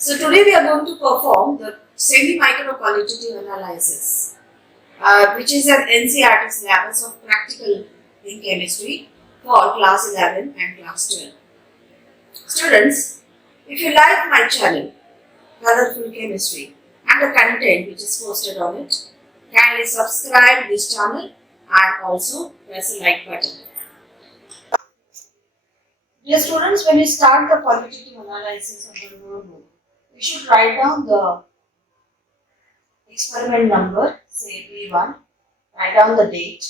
So today we are going to perform the semi-micro-qualitative analysis, which is an NCERT syllabus of practical in chemistry for class 11 and class 12. Students, if you like my channel, Colorful Chemistry, and the content which is posted on it, kindly subscribe this channel and also press the like button. Dear students, when you start the qualitative analysis of the notebook, we should write down the experiment number, say V1, write down the date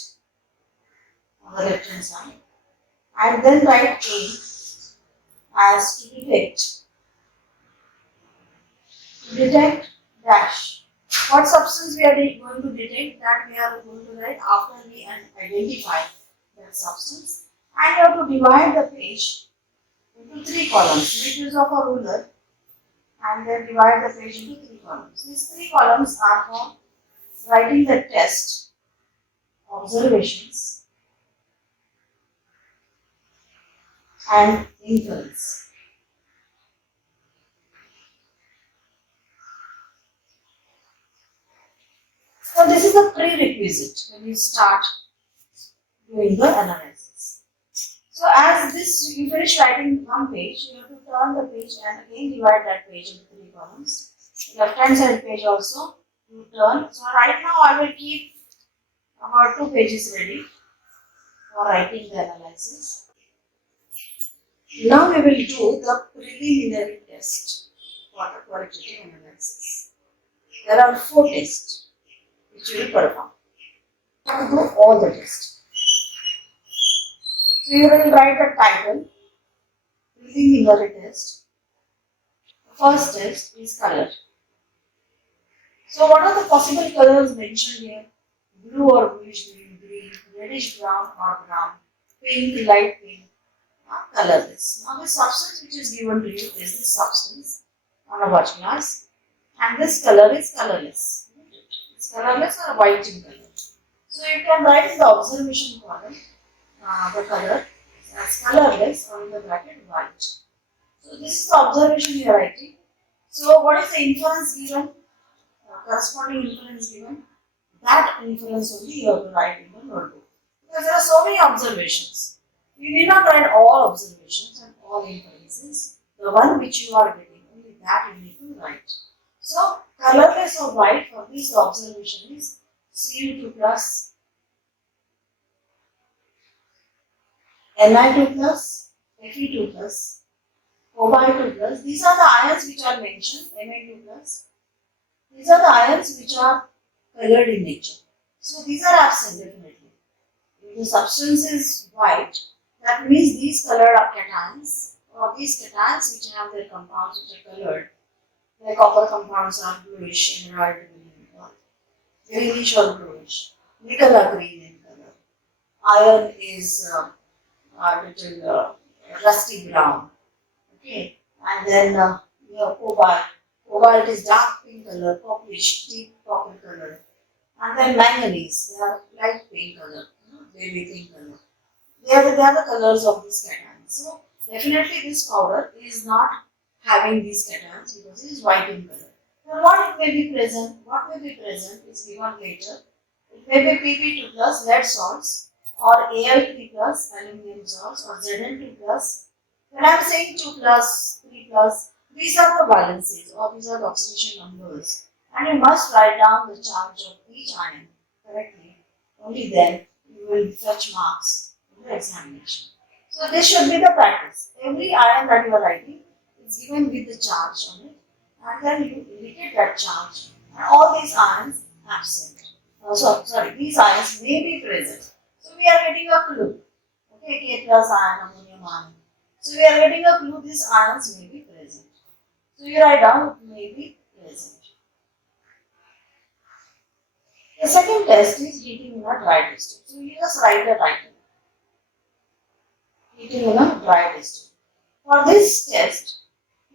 on the left hand side, and then write A as to detect dash. What substance we are going to detect, that we are going to write after we identify that substance, and you have to divide the page into 3 columns. Make use of a ruler and then divide the page into 3 columns. These 3 columns are for writing the test, observations, and inference. So this is a prerequisite when you start doing the analysis. So as this, you finish writing one page, you have to turn the page and again divide that page into 3 columns. Left hand side page also you turn. So right now I will keep about 2 pages ready for writing the analysis. Now we will do the preliminary test for the qualitative analysis. There are 4 tests which we will perform. You have to do all the tests. So you will write the title, preliminary test. The first test is color. So what are the possible colors mentioned here? Blue or bluish green, reddish brown or brown, pink, light pink, colorless. Now the substance which is given to you is this substance on a watch glass, and this color is colorless. It's colorless or white in color. So you can write in the observation column the color as colorless or in the bracket white. So this is the observation you are writing. So what is the inference given? Corresponding inference given. That inference only you have to write in the notebook. Because there are so many observations. You need not write all observations and all inferences. The one which you are getting, only that you need to write. So colorless or white, for this the observation is Cu2 plus, Ni2 plus, Fe2 plus, Ob2 plus. These are the ions which are mentioned, Na2 plus. These are the ions which are colored in nature. So these are absent definitely. If the substance is white, that means these colored cations, or these cations which have their compounds which are colored, like copper compounds are bluish, emerald green, or greenish or bluish. Nickel are green in color. Iron is a little rusty brown. Okay, and then you have cobalt. Cobalt is dark pink color, purplish, deep purple color. And then manganese, they are light pink color, baby pink color. They are the colors of these cations. So definitely this powder is not having these cations because it is white in color. Now what it may be present? What may be present is given later. It may be Pp2 plus lead salts, or Al3 plus aluminum salts, or Zn2 plus. When I am saying 2 plus, 3 plus, these are the valencies or these are the oxidation numbers, and you must write down the charge of each ion correctly. Only then you will fetch marks in the examination. So this should be the practice. Every ion that you are writing is given with the charge on it, and then you indicate that charge, and all these ions absent. These ions may be present. So we are getting a clue. Okay, K plus ion, ammonium ion. So we are getting a clue, these ions may be present. So you write down may be present. The second test is heating in a dry test. So you just write the title. Heating in a dry test. For this test,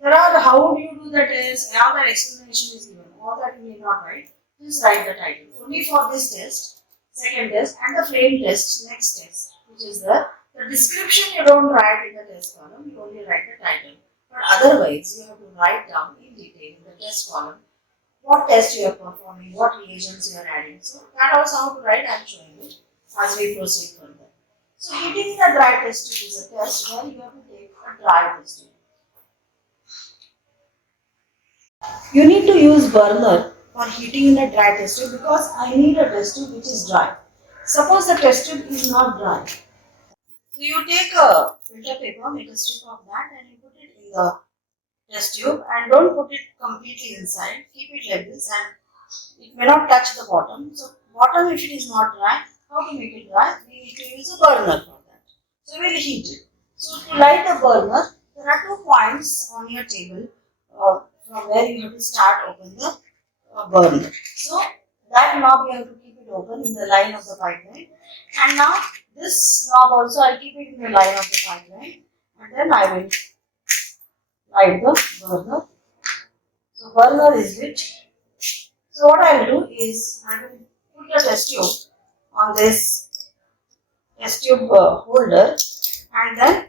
there are how do you do the test, how the explanation is given. All that you need not write. Just write the title. Only for this test, second test, and the frame test, next test, which is the description you don't write in the test column, you only write the title. But otherwise, you have to write down in detail in the test column what test you are performing, what reagents you are adding. So that also how to write, I am showing you as we proceed further. So heating in a dry test tube is a test where you have to take a dry test tube. You need to use burner for heating in a dry test tube because I need a test tube which is dry. Suppose the test tube is not dry. So you take a filter paper, make a strip of that and you put it in the test tube and don't put it completely inside. Keep it like this and it may not touch the bottom. So bottom, if it is not dry, how to make it dry? We need to use a burner for that. So we will heat it. So to light the burner, there are 2 points on your table from where you have to start open the burner. So that knob you have to keep it open in the line of the pipeline. And now this knob also I keep it in the line of the pipeline and then I will light the burner. So burner is lit. So what I will do is I will put the test tube on this test tube holder and then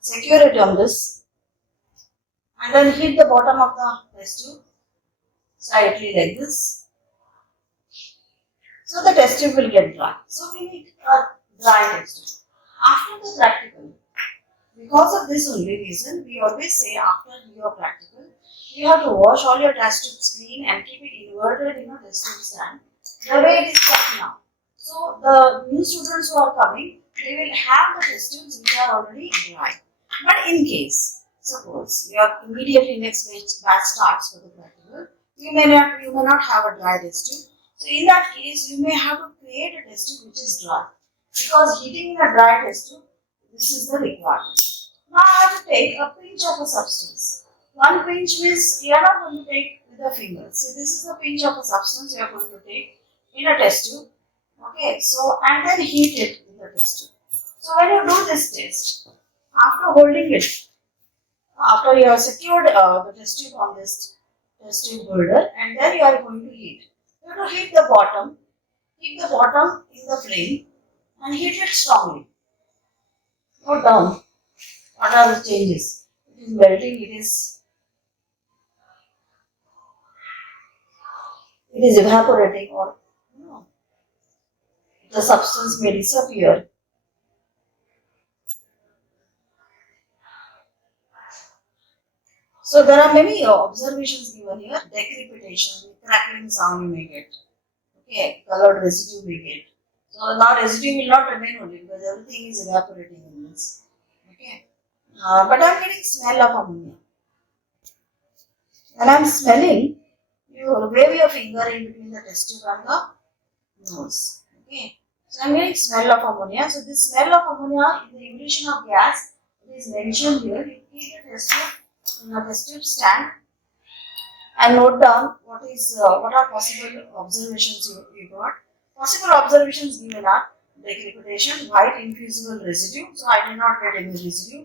secure it on this and then heat the bottom of the test tube slightly like this. So the test tube will get dry. So we need a dry test tube. After the practical, because of this only reason, we always say after your practical, you have to wash all your test tubes clean and keep it inverted in a test tube stand the way it is kept now. So the new students who are coming, they will have the test tubes which are already dry. But in case, suppose your immediately next batch starts for the practical, you may not have a dry test tube. So in that case, you may have to create a test tube which is dry. Because heating in a dry test tube, this is the requirement. Now I have to take a pinch of a substance. One pinch means you are not going to take with the fingers. So this is the pinch of a substance you are going to take in a test tube. Okay, so and then heat it in the test tube. So when you do this test, after holding it, after you have secured the test tube on this test tube holder, and then you are going to heat. You have to heat the bottom, keep the bottom in the flame and heat it strongly. Note down what are the changes. It is melting, it is evaporating, or the substance may disappear. So there are many observations given here. Decrepitation, crackling sound you may get. Okay, colored residue may get. So now residue will not remain only because everything is evaporating in this. Okay, but I am getting smell of ammonia. When I am smelling, you wave your finger in between the test tube and the nose. Okay, so I am getting smell of ammonia. So this smell of ammonia is the evolution of gas. It is mentioned here. You keep the test tube in a test tube stand and note down what are possible observations you got. Possible observations given are decrepitation, white infusible residue. So I did not get any residue.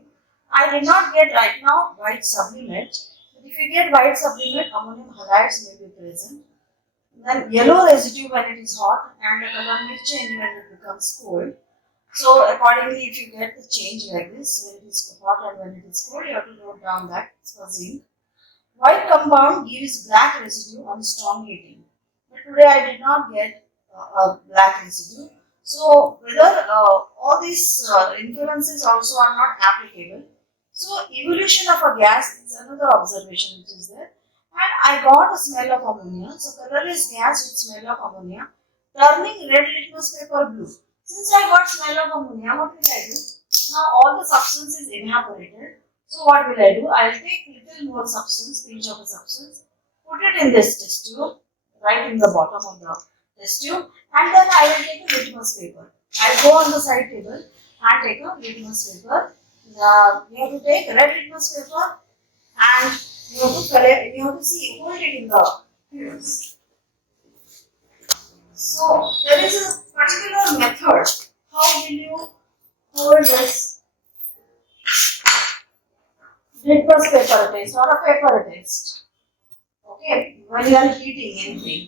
I did not get right now white sublimate. But if you get white sublimate, ammonium halides may be present. Then yellow residue when it is hot and the color may change when it becomes cold. So accordingly, if you get the change like this, when it is hot and when it is cold, you have to note down that it's for zinc. White compound gives black residue on strong heating. But today I did not get a black residue. So whether all these influences also are not applicable. So evolution of a gas is another observation which is there. And I got a smell of ammonia. So colorless gas with smell of ammonia turning red litmus paper blue. Since I got smell of ammonia, what will I do? Now all the substance is evaporated. So what will I do? I will take little more substance, pinch of a substance, put it in this test tube, right in the bottom of the test tube, and then I will take a litmus paper. I will go on the side table and take a litmus paper. You have to take red litmus paper and you have to see, hold it in the fingers. So there is a particular method. How will you hold this litmus paper test or a paper test? Okay, when you are heating anything.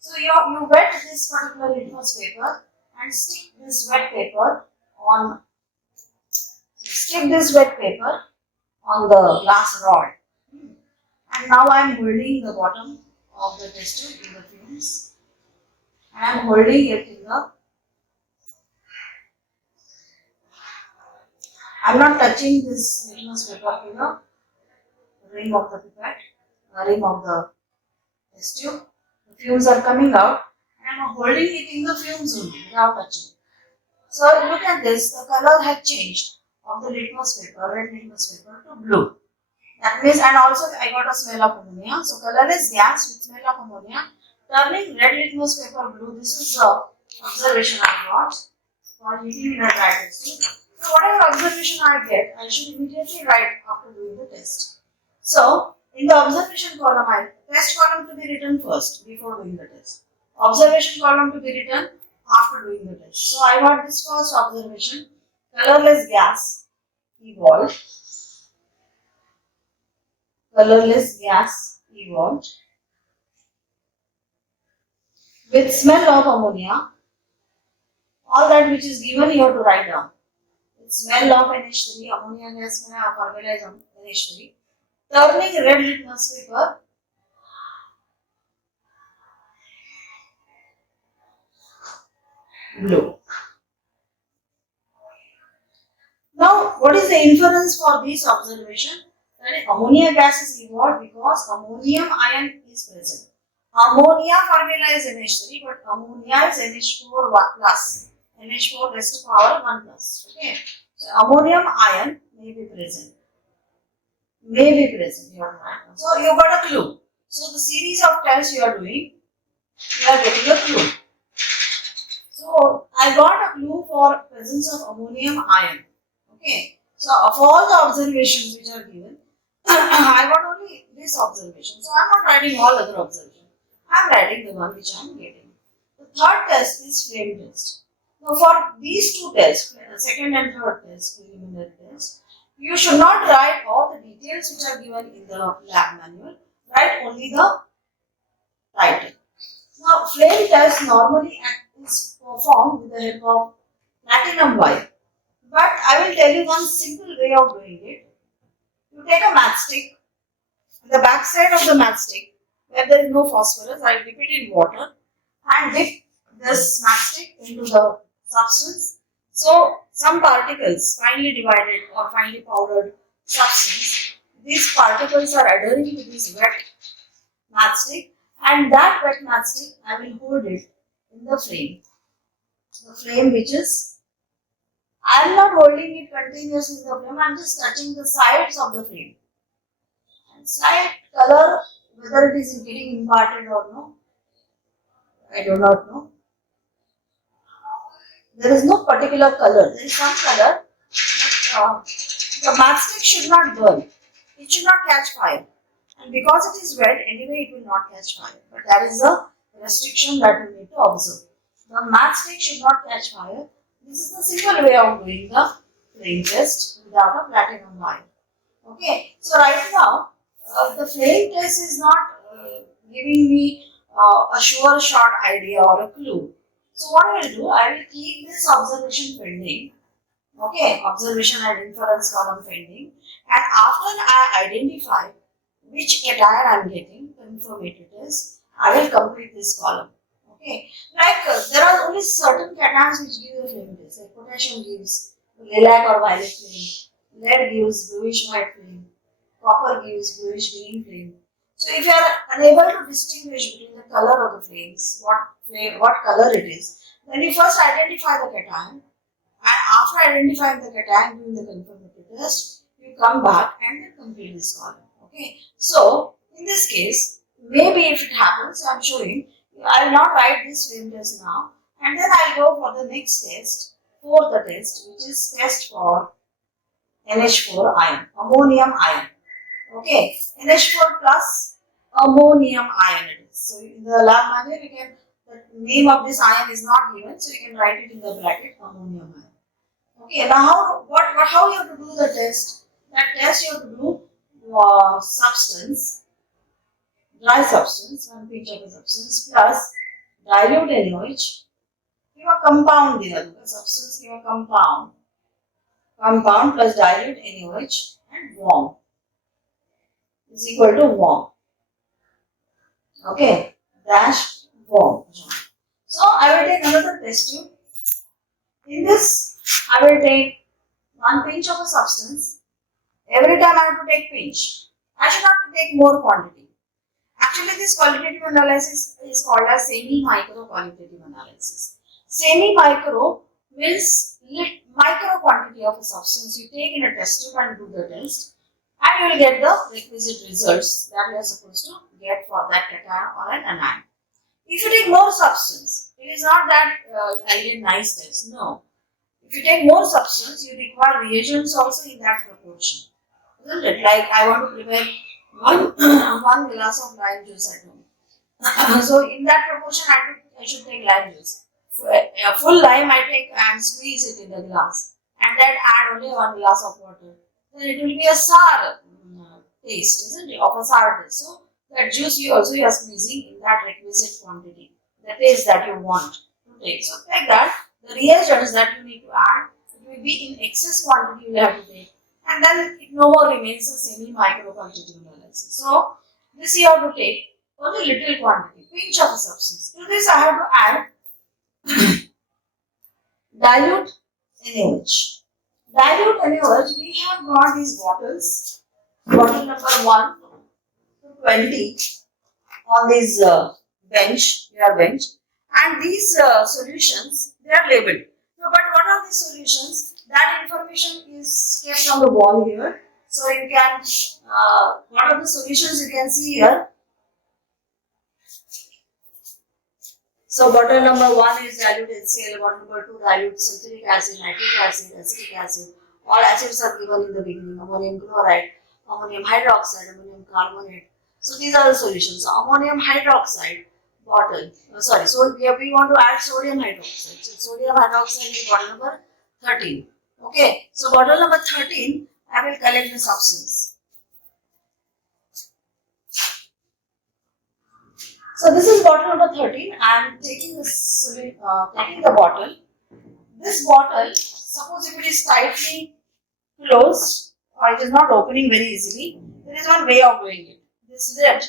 So you wet this particular litmus paper and stick this wet paper on the glass rod. And now I am holding the bottom of the test tube in the fumes. And I am holding it in the. I am not touching this litmus paper to the ring of the pipette, ring of the test tube. The fumes are coming out and I am holding it in the fumes only without touching. So look at this, the color had changed of the litmus paper, red litmus paper to blue. That means, and also I got a smell of ammonia. So colorless gas with smell of ammonia turning red litmus paper blue. This is the observation I got for heating in a dry test tube. So whatever observation I get, I should immediately write after doing the test. So in the observation column, test column to be written first before doing the test. Observation column to be written after doing the test. So I got this first observation, colorless gas evolved. Colorless gas evolved with smell of ammonia. All that which is given here to write down. With smell of NH3, ammonia gas में formalize NH3, turning red litmus paper blue. Now, what is the inference for this observation? That ammonia gas is evolved because ammonium ion is present. Ammonia formula is NH3, but ammonia is NH4 plus. NH4 raised to power 1 plus. Okay. So, ammonium ion may be present. May be present. So, you got a clue. So, the series of tests you are doing, you are getting a clue. So, I got a clue for presence of ammonium ion. Okay. So, of all the observations which are given, I got only this observation. So, I am not writing all other observations. I am writing the one which I am getting. The third test is flame test. Now, for these two tests, second and third test, preliminary test, you should not write all the details which are given in the lab manual. Write only the title. Now, flame test normally is performed with the help of platinum wire. But I will tell you one simple way of doing it. You take a matchstick, the back side of the matchstick, where there is no phosphorus, I dip it in water and dip this matchstick into the substance. So, some particles, finely divided or finely powdered substance, these particles are adhering to this wet matchstick, and that wet matchstick I will hold it in the flame. The flame which is, I am not holding it continuously in the flame, I am just touching the sides of the flame. And slight color, whether it is getting imparted or no, I do not know. There is no particular color. There is some color, but the matchstick should not burn. It should not catch fire. And because it is wet, anyway it will not catch fire. But that is a restriction that we need to observe. The matchstick should not catch fire. This is the simple way of doing the flame test without a platinum wire. Okay. So right now, the flame test is not giving me a sure shot idea or a clue. So what I will do, I will keep this observation pending. Okay, observation and inference column pending. And after I identify which cation I am getting, confirm it is, I will complete this column. Okay, like there are only certain cations which give a flame test. Like potassium gives lilac or violet flame, lead gives bluish white flame, copper gives bluish green flame. So if you are unable to distinguish between the color of the flames, what color it is, then you first identify the cation, and after identifying the cation doing the confirmatory test, you come back and then complete this column. Okay. So in this case, maybe if it happens, I am showing, I will not write this flame test now, and then I will go for the next test, fourth test, which is test for NH4 ion, ammonium ion. Okay, NH4 plus ammonium ion it is. So in the lab manual, you can, the name of this ion is not given, so you can write it in the bracket ammonium ion. Okay, now how you have to do the test? That test you have to do substance, dry substance, 1 pinch of a substance plus dilute NaOH, give a compound there, the substance give a compound plus dilute NaOH and warm. is equal to warm. Okay, dash warm. So I will take another test tube. In this, I will take one pinch of a substance. Every time I have to take pinch. I should not take more quantity. Actually, this qualitative analysis is called as semi-micro qualitative analysis. Semi-micro means micro quantity of a substance you take in a test tube and do the test, and you will get the requisite results that you are supposed to get for that cation or an anion. If you take more substance, it is not that I get nice test. No. If you take more substance, you require reagents also in that proportion. Isn't it? Like I want to prepare one glass of lime juice at home. So in that proportion, I should take lime juice. A full lime I take and squeeze it in the glass, and then add only 1 glass of water. Then it will be a sour taste, isn't it? Of a sour taste. So that juice you are squeezing in that requisite quantity, the taste that you want to take. So like that, the reagents that you need to add, it will be in excess quantity you will have to take, and then it no more remains a semi-micro quantitative analysis. So this you have to take only little quantity, pinch of a substance. To this I have to add dilute NaOH. Dilute NaOH, we have got these bottles, bottle number 1 to 20 on this bench, and these solutions, they are labeled. So, but what are these solutions? That information is kept on the wall here. So you can, what are the solutions you can see here? So bottle number 1 is dilute HCl, bottle number 2 dilute sulfuric acid, nitric acid, acetic acid. All acids are given in the beginning: ammonium chloride, ammonium hydroxide, ammonium carbonate. So these are the solutions. So ammonium hydroxide bottle. So we want to add sodium hydroxide. So sodium hydroxide is bottle number 13. Okay. So bottle number 13, I will collect the substance. So this is bottle number 13. I am taking the bottle. This bottle, suppose if it is tightly closed or it is not opening very easily, there is one way of doing it. This lid,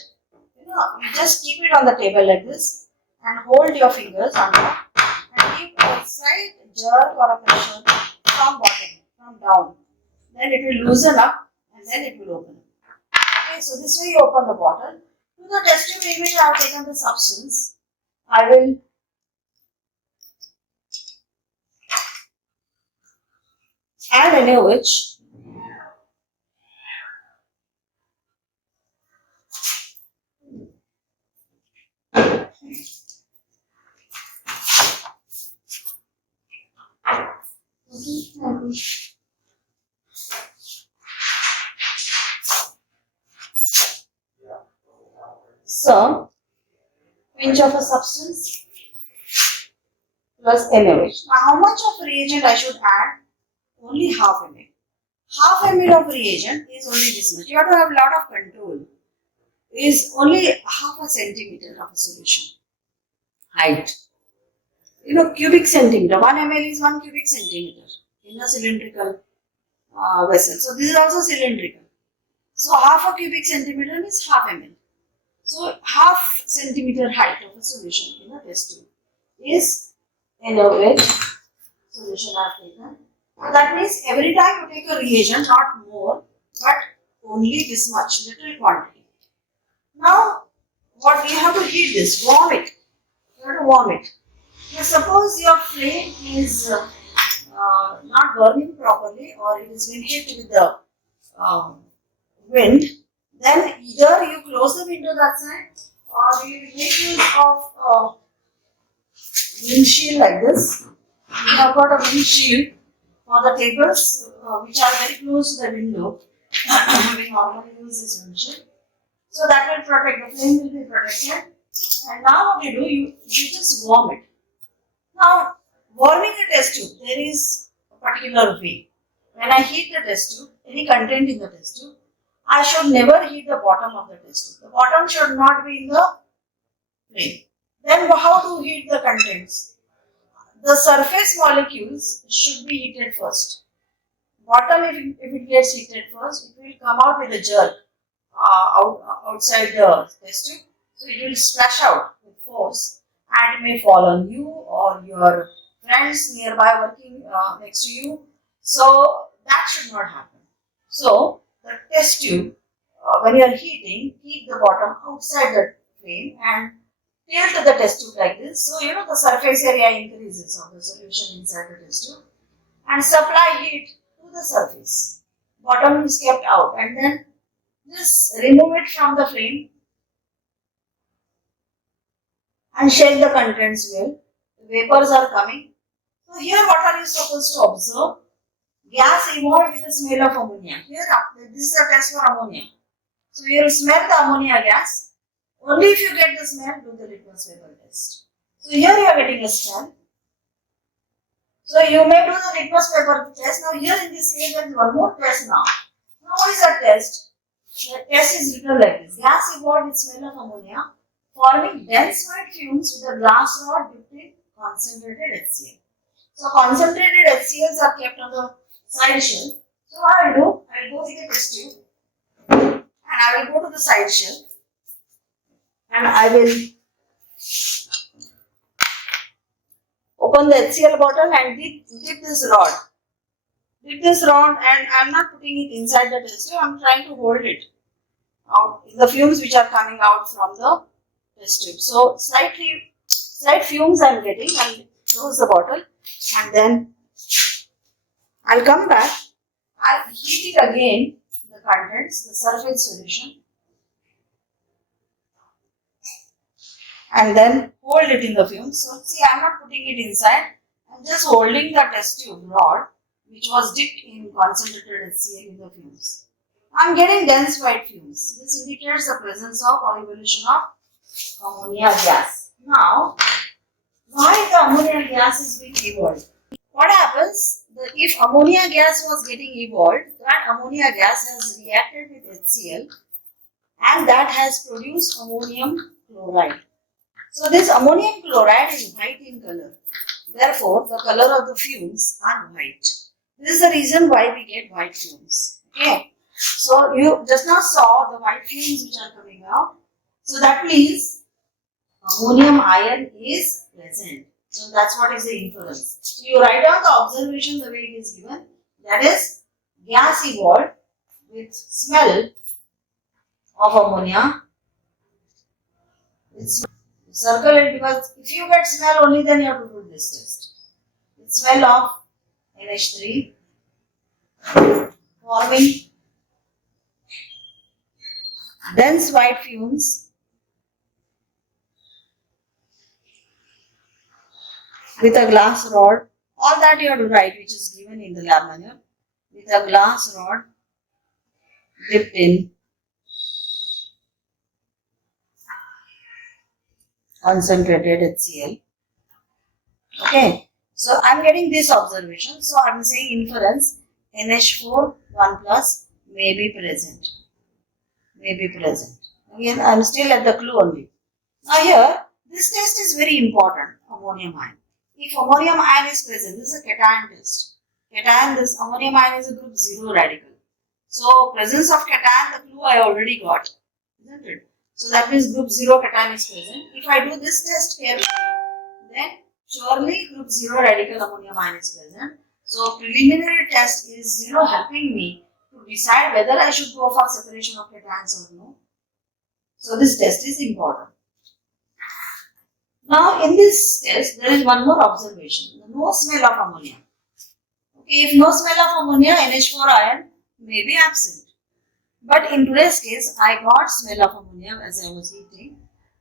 you just keep it on the table like this and hold your fingers on top and give a slight jerk or a pressure from bottom, from down. Then it will loosen up and then it will open. Okay, so this way you open the bottle. To the test tube in which I have taken the substance, I will add NaOH. So, pinch of a substance plus NaOH. Now, how much of reagent I should add? Only half ml. Half ml of reagent is only this much. You have to have a lot of control. Is only half a centimeter of a solution height. Cubic centimeter. 1 ml is 1 cubic centimeter in a cylindrical vessel. So this is also cylindrical. So half a cubic centimeter is half ml. So half centimeter height of a solution in a test tube is NaOH solution I have taken. So that means every time you take a reagent, not more, but only this much, little quantity. Now, what you have to heat this? Warm it. You have to warm it. Now, suppose your flame is not burning properly, or it has been hit with the wind, then either you close the window that side, or you make use of windshield like this. We have got a windshield for the tables which are very close to the window. We normally use this windshield. So that will protect, the flame will be protected. And now what you do, you just warm it. Now, warming a test tube, there is a particular way. When I heat the test tube, any content in the test tube, I should never heat the bottom of the test tube. The bottom should not be in the flame. Then how to heat the contents? The surface molecules should be heated first. Bottom, if it gets heated first, it will come out with a jerk. outside the test tube. So it will splash out with force and it may fall on you or your friends nearby working next to you. So that should not happen. So the test tube, when you are heating, keep the bottom outside the flame and tilt the test tube like this. So the surface area increases of the solution inside the test tube and supply heat to the surface. Bottom is kept out and then just remove it from the flame and shake the contents well. The vapors are coming. So here what are you supposed to observe? Gas evolved with the smell of ammonia. Here this is a test for ammonia. So you will smell the ammonia gas. Only if you get the smell, do the litmus paper test. So here you are getting a smell. So you may do the litmus paper test. Now here in this case there is one more test now. Now what is that test? The test is written like this. Gas evolved with smell of ammonia, forming dense white fumes with a glass rod dipped in concentrated HCl. So concentrated HCls are kept on the side shell. So what I will do, I will go with the test tube and I will go to the side shell and I will open the HCl bottle and dip this rod. Dip this rod and I am not putting it inside the test tube, I am trying to hold it out in the fumes which are coming out from the test tube. So slight fumes I am getting. I will close the bottle and then I will come back. I will heat it again, the contents, the surface solution, and then hold it in the fumes. So see, I am not putting it inside. I am just holding the test tube rod which was dipped in concentrated HCl in the fumes. I am getting dense white fumes. This indicates the presence of or evolution of ammonia gas. Now, why the ammonia gas is being evolved? What happens? If ammonia gas was getting evolved, that ammonia gas has reacted with HCl and that has produced ammonium chloride. So this ammonium chloride is white in color. Therefore, the color of the fumes are white. This is the reason why we get white fumes. Okay. So you just now saw the white fumes which are coming out. So that means ammonium ion is present. So that's what is the inference. So you write down the observation the way it is given. That is, gas evolved with smell of ammonia. Circle it because if you get smell only, then you have to do this test. With smell of NH3 forming dense white fumes with a glass rod. All that you have to write, which is given in the lab manual. With a glass rod dipped in concentrated HCl. Okay. So I am getting this observation. So I am saying inference NH4 1 plus may be present. May be present. Again, I am still at the clue only. Now here, this test is very important. Ammonium ion. If ammonium ion is present, this is a cation test. Cation, this ammonium ion is a group 0 radical. So presence of cation, the clue I already got, isn't it? So that means group 0 cation is present. If I do this test carefully, then surely group 0 radical ammonium ion is present. So preliminary test is helping me to decide whether I should go for separation of cations or no. So this test is important. Now in this test there is one more observation. No smell of ammonia. Okay, if no smell of ammonia, NH4 ion may be absent. But in today's case, I got smell of ammonia as I was heating,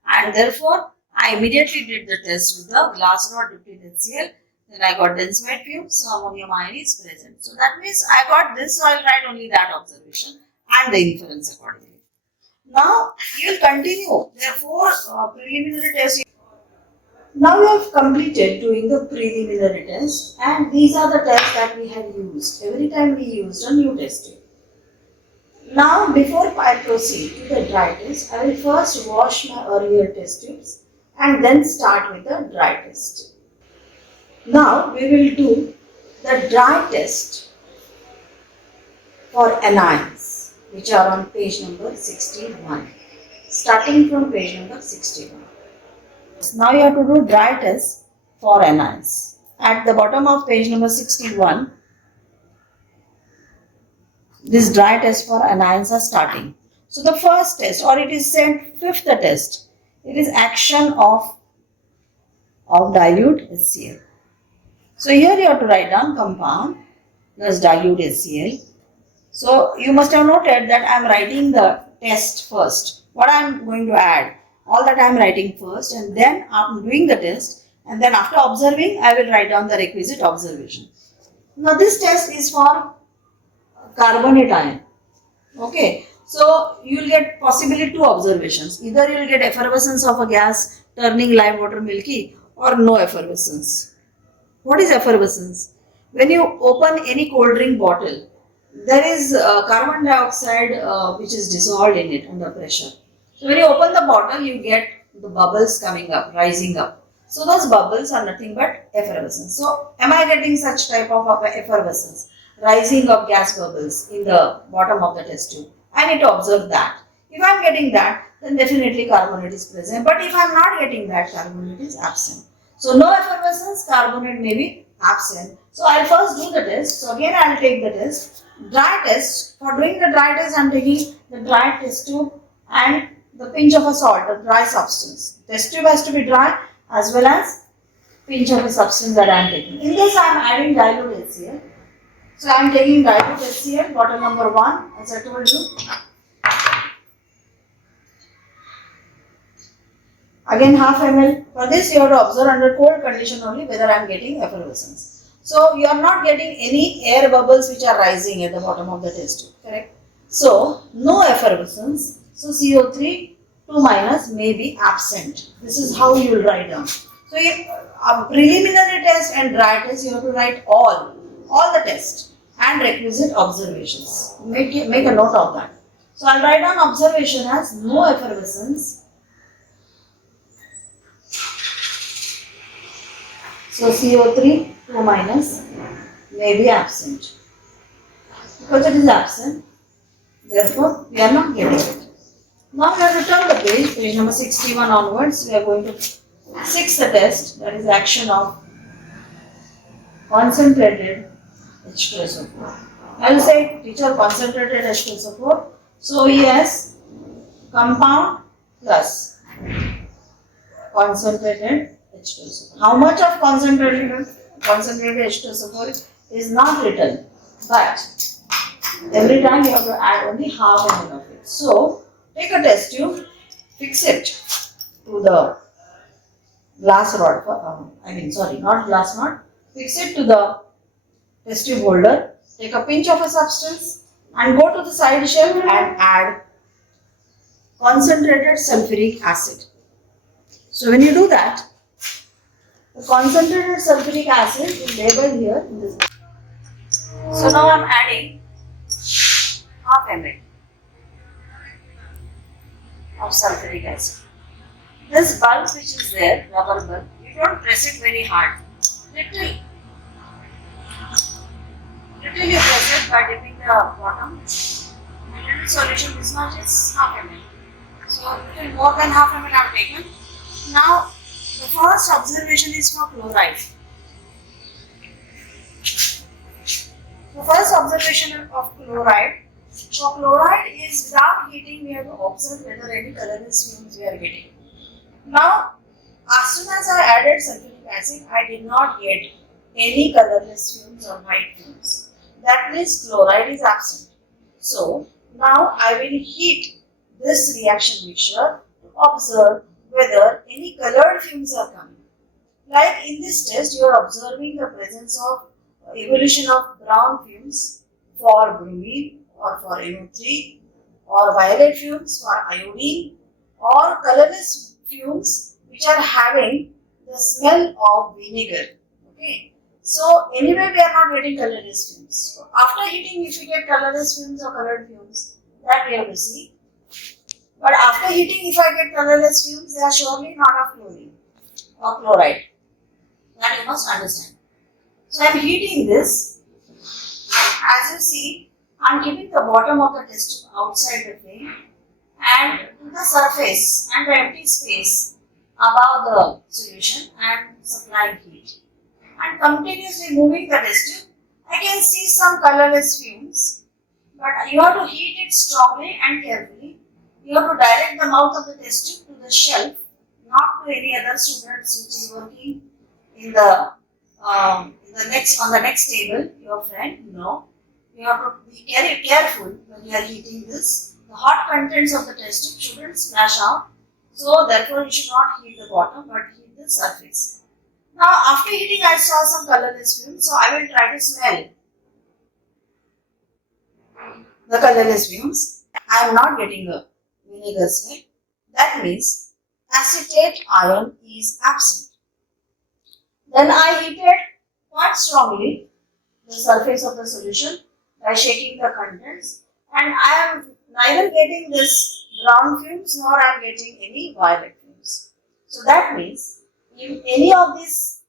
and therefore I immediately did the test with the glass rod dipped in HCl. Then I got dense white fumes, so ammonium ion is present. So that means I got this, so I will write only that observation and the inference accordingly. Now you will continue. Therefore, preliminary test. Now we have completed doing the preliminary test, and these are the tests that we had used. Every time we used a new test tube. Now, before I proceed to the dry test, I will first wash my earlier test tubes and then start with the dry test. Now, we will do the dry test for anions. which are on page number 61. Starting from page number 61. Now you have to do dry test for anions. At the bottom of page number 61, this dry test for anions are starting. So the first test, or it is said fifth test, it is action of dilute HCl. So here you have to write down compound plus dilute HCl. So you must have noted that I am writing the test first. What I am going to add, all that I am writing first, and then I am doing the test, and then after observing I will write down the requisite observation. Now this test is for carbonate ion. Okay, so you will get possibly two observations. Either you will get effervescence of a gas turning lime water milky, or no effervescence. What is effervescence? When you open any cold drink bottle, there is carbon dioxide which is dissolved in it under pressure. So when you open the bottle, you get the bubbles coming up, rising up. So those bubbles are nothing but effervescence. So am I getting such type of effervescence? Rising of gas bubbles in the bottom of the test tube. I need to observe that. If I am getting that, then definitely carbonate is present. But if I am not getting that, carbonate is absent. So no effervescence, carbonate may be absent. So I will first do the test. So again I will take the test. Dry test. For doing the dry test, I am taking the dry test tube and the pinch of a salt, a dry substance. Test tube has to be dry as well as pinch of a substance that I am taking. In this I am adding dilute HCl. So I am taking dilute HCl, bottle number 1, as I told you. Again half ml. For this you have to observe under cold condition only whether I am getting effervescence. So you are not getting any air bubbles which are rising at the bottom of the test tube, correct? So no effervescence. So CO3 2 minus may be absent. This is how you will write down. So a preliminary test and dry test you have to write all the tests and requisite observations. Make a note of that. So I will write down observation as no effervescence. So CO3 2 minus may be absent. Because it is absent, therefore we are not getting it. Now we have to turn the page number 61 onwards. We are going to sixth test, that is action of concentrated H2SO4. I will say teacher concentrated H2SO4. So he has compound plus concentrated H2SO4. How much of concentrated H2SO4 is not written, but every time you have to add only half ml of it. So take a test tube, fix it to the glass rod, not glass rod, fix it to the test tube holder, take a pinch of a substance and go to the side shelf and add concentrated sulfuric acid. So when you do that, the concentrated sulfuric acid is labeled here in this. So now I am adding half ml of sulfuric acid. This bulb which is there, rubber bulb, you don't press it very hard. Little you press it by dipping the bottom. A little solution, this much is half ml. So little more than half ml I have taken. Now the first observation is for chloride. The first observation of chloride. For chloride is without heating, we have to observe whether any colorless fumes we are getting. Now, as soon as I added sulfuric acid, I did not get any colorless fumes or white fumes. That means chloride is absent. So, now I will heat this reaction mixture to observe whether any colored fumes are coming. Like in this test, you are observing the presence of evolution of brown fumes for bromine or for NO3, or violet fumes for iodine, or colorless fumes which are having the smell of vinegar. Okay. So anyway we are not getting colorless fumes. So after heating, if we get colorless fumes or colored fumes, that we have to see. But after heating, if I get colorless fumes, they are surely not of chlorine or chloride. That you must understand. So I am heating this. As you see, I am keeping the bottom of the test tube outside the flame and to the surface and the empty space above the solution and supplying heat. And continuously moving the test tube, I can see some colorless fumes, but you have to heat it strongly and carefully. You have to direct the mouth of the test tube to the shelf, not to any other students which is working in the on the next table, your friend. No, you have to be careful when you are heating this. The hot contents of the test tube shouldn't splash out, so therefore you should not heat the bottom but heat the surface. Now after heating, I saw some colorless fumes, so I will try to smell the colorless fumes. I am not getting a vinegar smell. That means acetate ion is absent. Then I heated quite strongly the surface of the solution by shaking the contents, and I am neither getting this brown fumes nor I am getting any violet fumes. So that means if any of these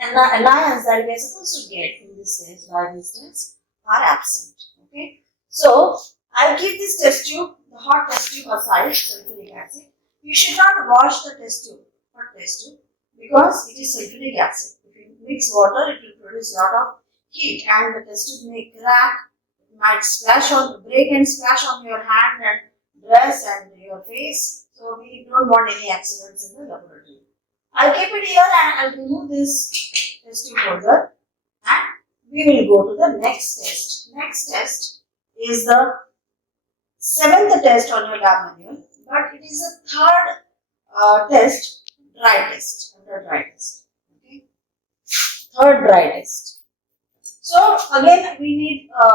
anions that we are supposed to get in this test by this test are absent. Okay, so I'll keep this test tube, the hot test tube aside, sulfuric acid. You should not wash the test tube, hot test tube, because it is sulfuric acid. If you mix water, it will produce a lot of heat and the test tube may crack, it might break and splash on your hand and dress and your face. So we don't want any accidents in the laboratory. I'll keep it here and I'll remove this test tube holder and we will go to the next test. Next test is the 7th test on your lab manual, but it is the third test, dry test, under dry test. Okay, third dry test. So again we need a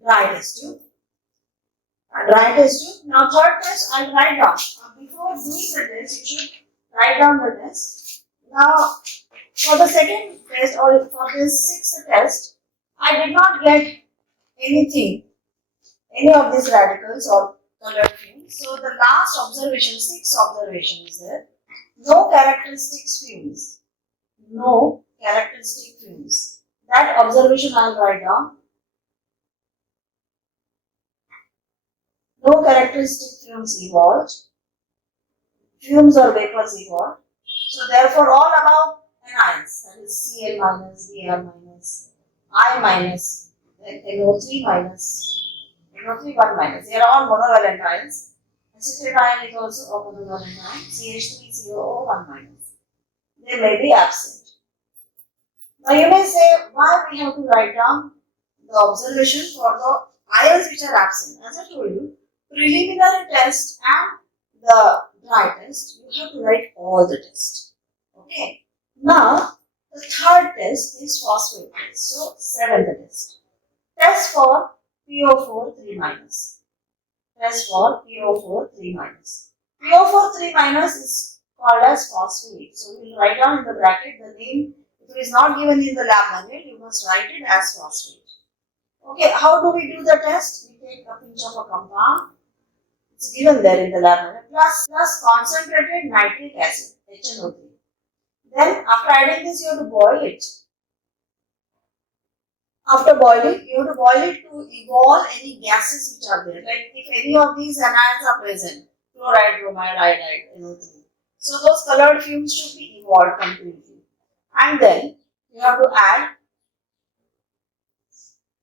dry test tube. A dry test tube. Now third test I'll write down. Before doing the test, you should write down the test. Now for the second test or for this 6th test, I did not get anything, any of these radicals or colored fumes. So the last observation, 6th observation is there. No characteristic fumes. No characteristic fumes. That observation I will write down. No characteristic fumes evolved. Fumes or vapors evolved. So therefore all above anions, that is Cl minus, Br minus, I minus, then NO3 minus, NO3 1 minus. They are all monovalent ions. Acetate ion is also a monovalent ion. CH3COO 1 minus. They may be absent. Now you may say why we have to write down the observation for the ions which are absent. As I told you, preliminary test and the dry test, you have to write all the tests. Okay. Now the third test is phosphate test. So 7th test. Test for PO4 3 minus. Test for PO4 3 minus. PO4 3 minus is called as phosphate. So we will write down in the bracket the name. If it is not given in the lab manual, you must write it as phosphate. Okay, how do we do the test? We take a pinch of a compound. It's given there in the lab manual. Plus concentrated nitric acid, HNO3. Then after adding this, you have to boil it. After boiling, you have to boil it to evolve any gases which are there. Like if any of these anions are present, chloride, bromide, iodide, NO3. So those colored fumes should be evolved completely. And then you have to add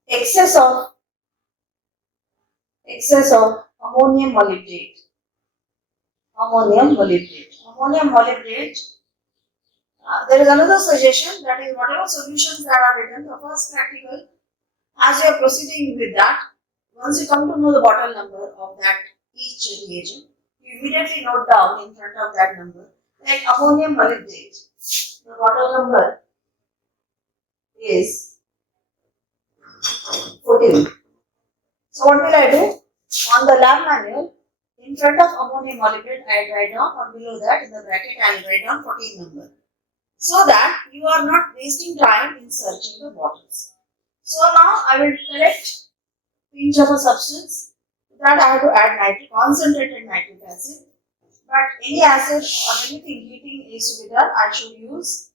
excess of ammonium molybdate. Ammonium molybdate. There is another suggestion, that is whatever solutions that are written, the first practical, as you are proceeding with that, once you come to know the bottle number of that each reagent, you immediately note down in front of that number, like ammonium molybdate. The bottle number is 14. So what will I do? On the lab manual, in front of ammonium molybdate, I write down, or below that in the bracket, I will write down 14 number. So that you are not wasting time in searching the bottles. So now I will collect pinch of a substance. To that I have to add concentrated nitric acid. But any acid or anything heating is to be done, I should use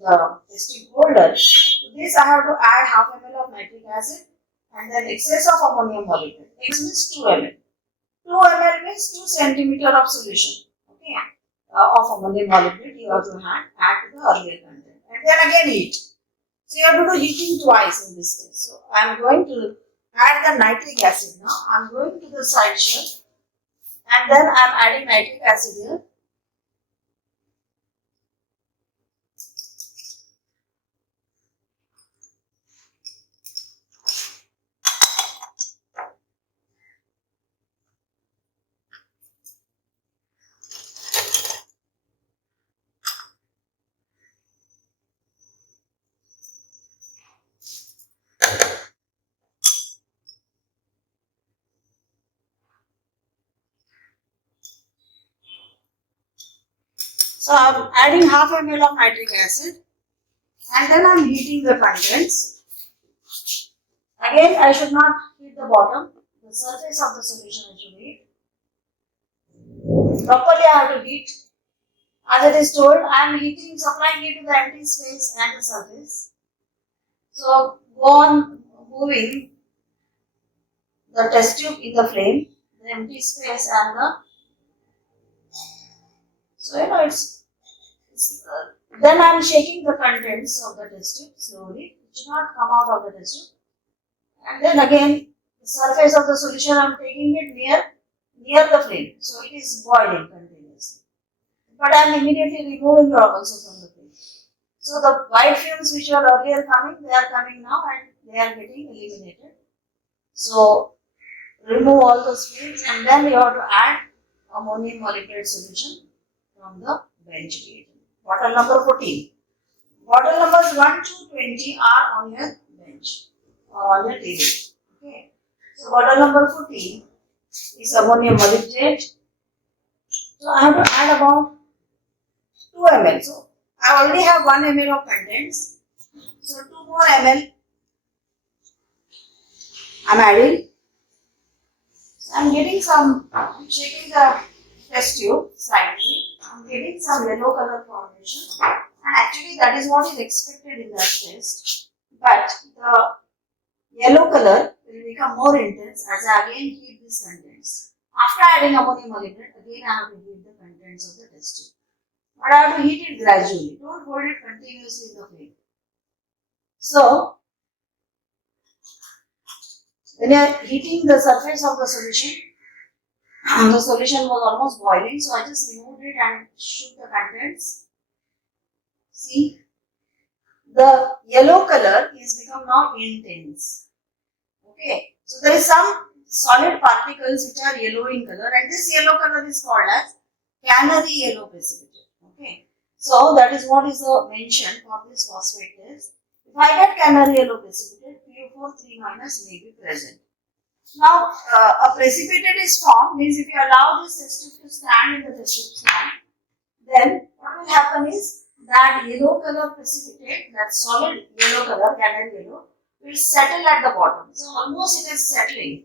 the testing holder. To this I have to add half ml of nitric acid and then excess of ammonium molecule. X means 2 ml. 2 ml means 2 centimeter of solution, okay, of ammonium molecule you have to add to the earlier content, and then again heat. So you have to do heating twice in this case. So I am going to add the nitric acid now. I am going to the side shell, and then I am adding nitric acid here. So I am adding half ml of nitric acid, and then I am heating the contents. Again, I should not heat the bottom, the surface of the solution I should heat. Properly I have to heat. As it is told, I am heating, supplying heat to the empty space and the surface. So go on moving the test tube in the flame, the empty space and the, so then I am shaking the contents of the test tube slowly. It should not come out of the test tube. And then again, the surface of the solution I am taking it near the flame. So it is boiling continuously. But I am immediately removing it also from the flame. So the white fumes which were earlier coming, they are coming now and they are getting eliminated. So remove all those fumes, and then you have to add ammonium molecule solution from the bench reagent. Bottle number 14. Bottle numbers 1 to 20 are on your bench or on your table. Okay. So bottle number 14 is ammonium molectate. So I have to add about 2 ml. So I already have 1 ml of contents. So 2 more ml I am adding. So I am getting some, shaking the test tube slightly. I am getting some yellow color formation. And actually that is what is expected in that test. But the yellow color will become more intense as I again heat these contents. After adding ammonium molectate, again I have to heat the contents of the test tube. But I have to heat it gradually. Don't hold it continuously in the flame. So, when you are heating the surface of the solution was almost boiling, so I just removed it and shook the contents. See, the yellow color is become now intense. Okay, so there is some solid particles which are yellow in color, and this yellow color is called as canary yellow precipitate. Okay, so that is what is the mention for this phosphate test. If I get canary yellow precipitate, PO4 3 minus may be present. Now, a precipitate is formed, means if you allow this test tube to stand in the test tube stand, then what will happen is that yellow color precipitate, that solid yellow color, canary yellow, will settle at the bottom. So almost it is settling.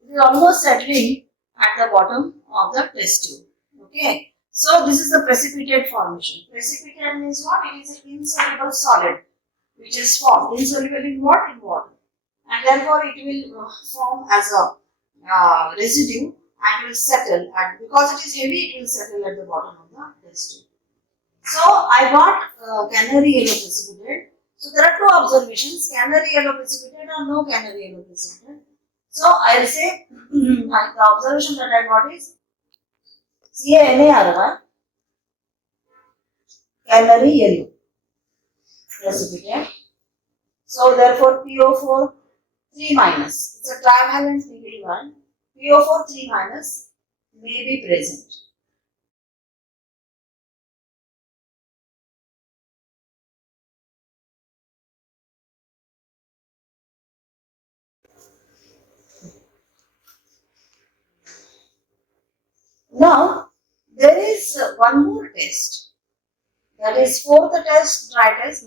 It is almost settling at the bottom of the test tube. Okay. So this is the precipitate formation. Precipitate means what? It is an insoluble solid which is formed. Insoluble in what? In water. And therefore it will form as a residue and will settle, and because it is heavy it will settle at the bottom of the test tube. So I got canary yellow precipitate. So there are two observations, canary yellow precipitate or no canary yellow precipitate. So I will say the observation that I got is CaNaRY, canary yellow precipitate. So therefore PO4 3 minus, it's a trivalent negative one, PO4 3 minus may be present. Now, there is one more test, that is fourth test, dry test,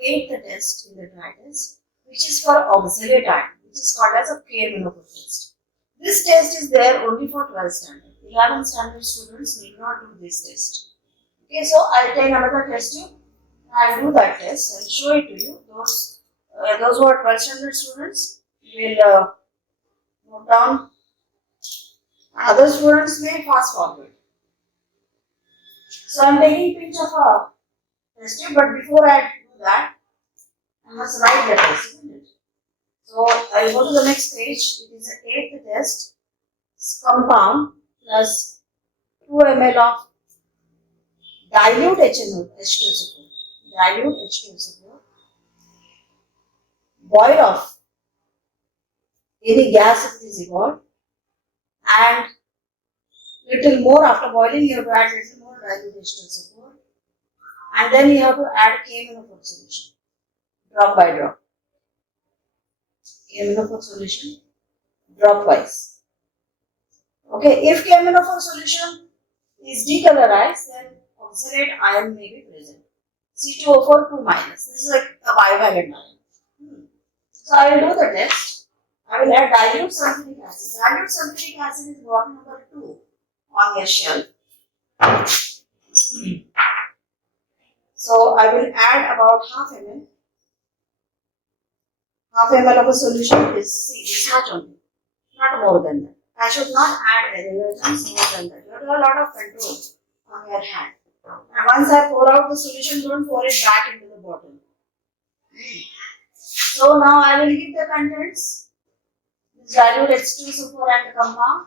eighth test in the dry test, which is for oxalate ion, which is called as a K-Minopo test. This test is there only for 12th standard. 11th standard students need not do this test. Okay, so I will take another test tube, I will do that test and show it to you. Those who are 12th standard students, will note down. Other students may fast forward. So I am taking pinch of a test tube, but before I do that, I must write the test, isn't it? So I will go to the next page. It is the 8th test. Compound plus 2 ml of dilute H2SO4. Dilute H2SO4. Boil off any gas if it is evolved, and little more after boiling you have to add little more dilute H2SO4, and then you have to add K-aminophosphate solution drop by drop. K-aminophosphate solution drop wise. Okay, if K-aminophosphate solution is decolorized, then oxalate ion may be present. C2O4 2 minus. This is like a bivalent ion. So I will do the test. I will add dilute sulfuric acid. Dilute sulfuric acid is bottle number 2 on your shelf. So I will add about half ml. Half ml of a solution is much only, not more than that. I should not add reagents more than that. You have to have a lot of control on your hand. And once I pour out the solution, don't pour it back into the bottle. So now I will give the contents. This dilute H2SO4 and the compound.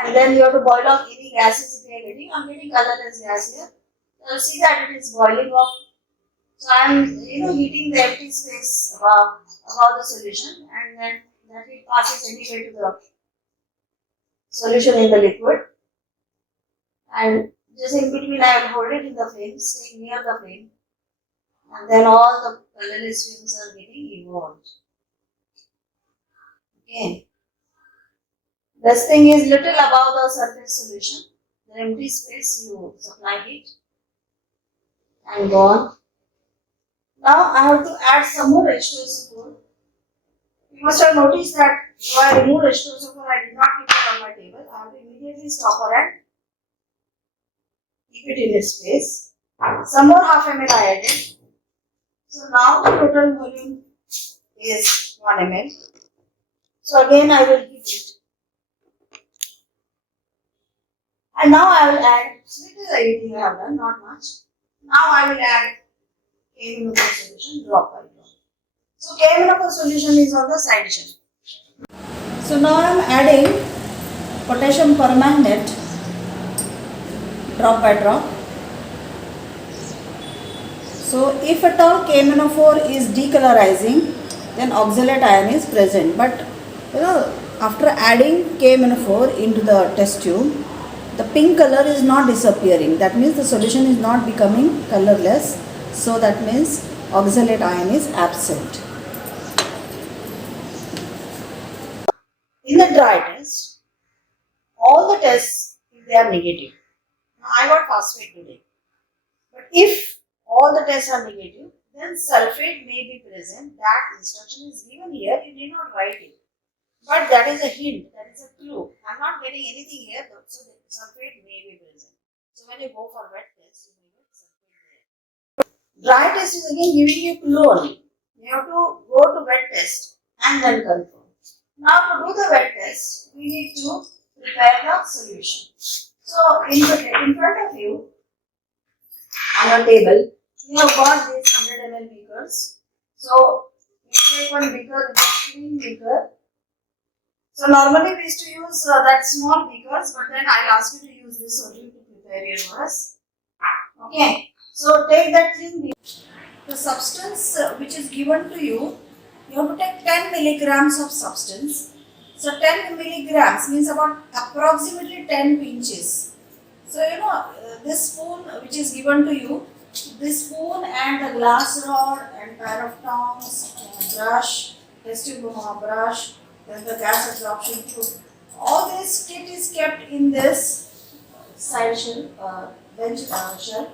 And then you have to boil off any gases if you are getting. I am getting colorless gas here. You will see that it is boiling off. So I am heating the empty space above the solution, and then that heat passes anyway to the solution in the liquid. And just in between I will hold it in the flame, staying near the flame, and then all the colorless fumes are getting evolved. Okay. This thing is little above the surface solution. The empty space you supply heat and go on. Now I have to add some more H2SO4. You must have noticed that though I removed H2SO4, I did not keep it on my table. I have to immediately stop her and keep it in its place. Some more half ml I added. So now the total volume is 1 ml. So again I will heat it. And now I will add little editing I have done, not much. Now I will add K-aminophosphate solution drop by drop. So K-aminophosphate solution is on the side shelf. So now I am adding potassium permanganate drop by drop. So if at all K-aminophore is decolorizing, then oxalate ion is present. But after adding K-aminophore into the test tube, the pink color is not disappearing. That means the solution is not becoming colorless. So that means oxalate ion is absent. In the dry test, all the tests, if they are negative. Now I got phosphate today. But if all the tests are negative, then sulfate may be present. That instruction is given here. You need not write it. But that is a hint, that is a clue. I am not getting anything here, so the sulfate may be present. So when you go for wet test, you may get sulfate there. Dry test is again giving you a clue only. You have to go to wet test and then confirm. Now to do the wet test, we need to prepare the solution. So in front of you, on your table, you have got these 100 ml beakers. So you take one beaker, this is clean beaker. So normally we used to use that small beakers, but then I'll ask you to use this only to prepare your yours. Okay. So take that clean beaker. The substance which is given to you, you have to take 10 milligrams of substance. So 10 milligrams means about approximately 10 pinches. So this spoon which is given to you, this spoon and the glass rod and pair of tongs, brush, test tube brush, then the gas absorption tube. All this kit is kept in this side shelf, bench shelf,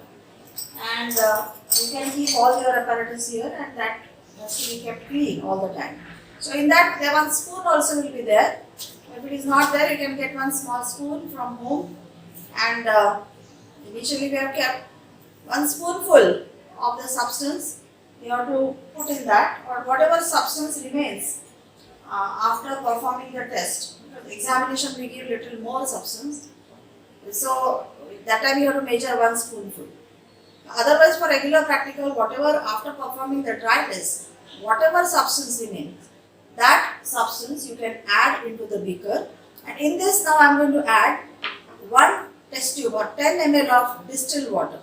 and you can keep all your apparatus here, and that has to be kept clean all the time. So in that, there one spoon also will be there. If it is not there, you can get one small spoon from home, and initially we have kept one spoonful of the substance you have to put in that, or whatever substance remains after performing the test. Because examination we give little more substance, so that time you have to measure 1 spoonful. Otherwise, for regular practical, whatever after performing the dry test, whatever substance remains, that substance you can add into the beaker. And in this now I am going to add 1 test tube or 10 ml of distilled water.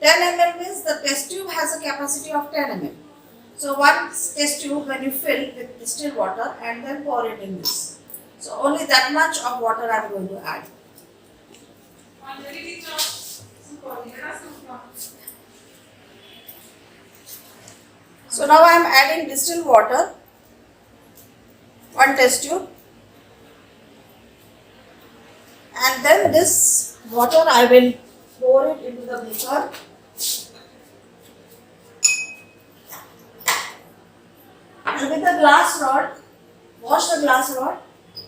10 ml means the test tube has a capacity of 10 ml. So 1 test tube when you fill with distilled water and then pour it in this. So only that much of water I am going to add. So now I am adding distilled water, 1 test tube, and then this water I will pour it into the beaker. And with the glass rod, wash the glass rod,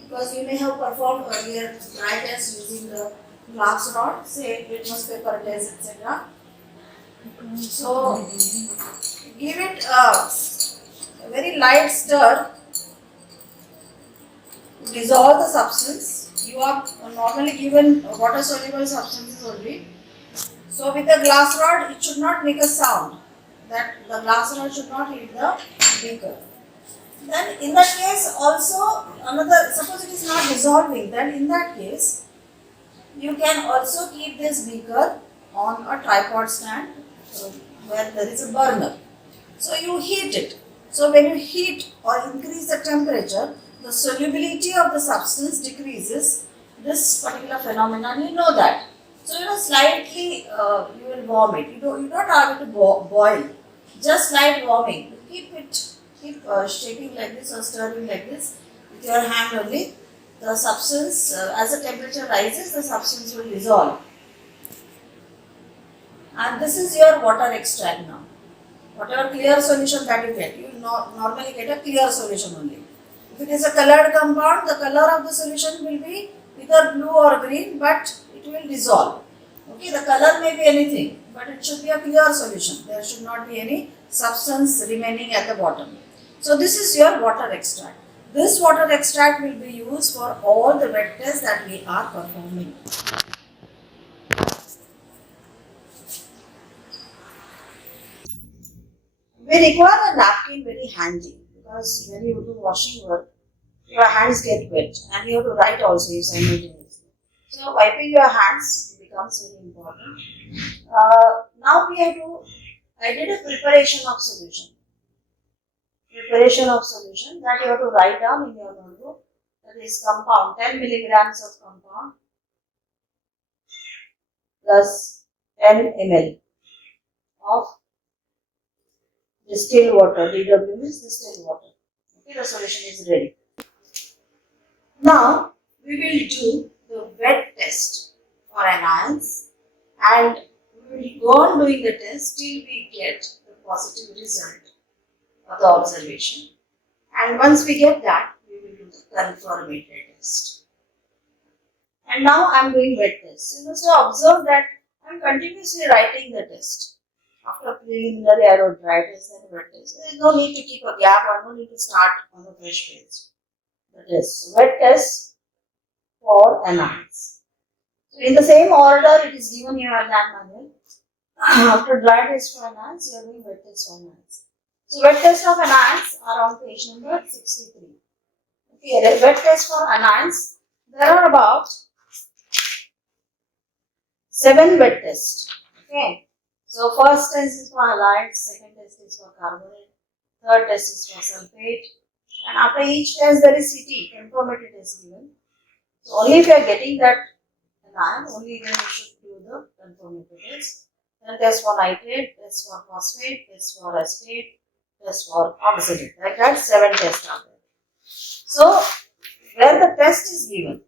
because you may have performed earlier dry test using the glass rod, say litmus paper test, etc. So give it a very light stir to dissolve the substance. You are normally given water soluble substances only. So with the glass rod, it should not make a sound. That the glass rod should not hit the beaker. Then in that case also another, suppose it is not dissolving, then in that case you can also keep this beaker on a tripod stand where there is a burner. So you heat it. So when you heat or increase the temperature, the solubility of the substance decreases. This particular phenomenon, you know that. So slightly you will warm it. You don't have it to boil. Just slight warming. Keep shaking like this or stirring like this with your hand only. The substance, as the temperature rises, the substance will dissolve. And this is your water extract now. Whatever clear solution that you get, you normally get a clear solution only. If it is a colored compound, the color of the solution will be either blue or green, but it will dissolve. Okay, the color may be anything, but it should be a clear solution. There should not be any substance remaining at the bottom. So this is your water extract. This water extract will be used for all the wet tests that we are performing. We require a napkin very handy, because when you do washing work, your hands get wet and you have to write also simultaneously. So wiping your hands becomes very important. Now I did a preparation of solution. Preparation of solution that you have to write down in your notebook. That is compound, 10 milligrams of compound plus 10 ml of distilled water. DW means distilled water. Okay, the solution is ready. Now we will do the wet test for anions, and we will go on doing the test till we get the positive result of the observation. And once we get that, we will do the confirmatory test. And now I am doing wet test. You must have observed that I am continuously writing the test. After preliminary I wrote dry test and wet test. There is no need to keep a gap or no need to start on a fresh page. The test. Wet test for anions. So in the same order it is given here in that manual. After dry test for anions, you are doing wet test for anions. So wet test of anions are on page number 63. Okay, wet test for anions, there are about 7 wet tests. Okay, so first test is for halides, second test is for carbonate, third test is for sulfate, and after each test there is CT, confirmatory test given. So only if you are getting that anion, only then you should do the confirmatory test. Then test for nitrate, test for phosphate, test for acetate, test for oxidate. Like that, 7 tests are there. So where the test is given,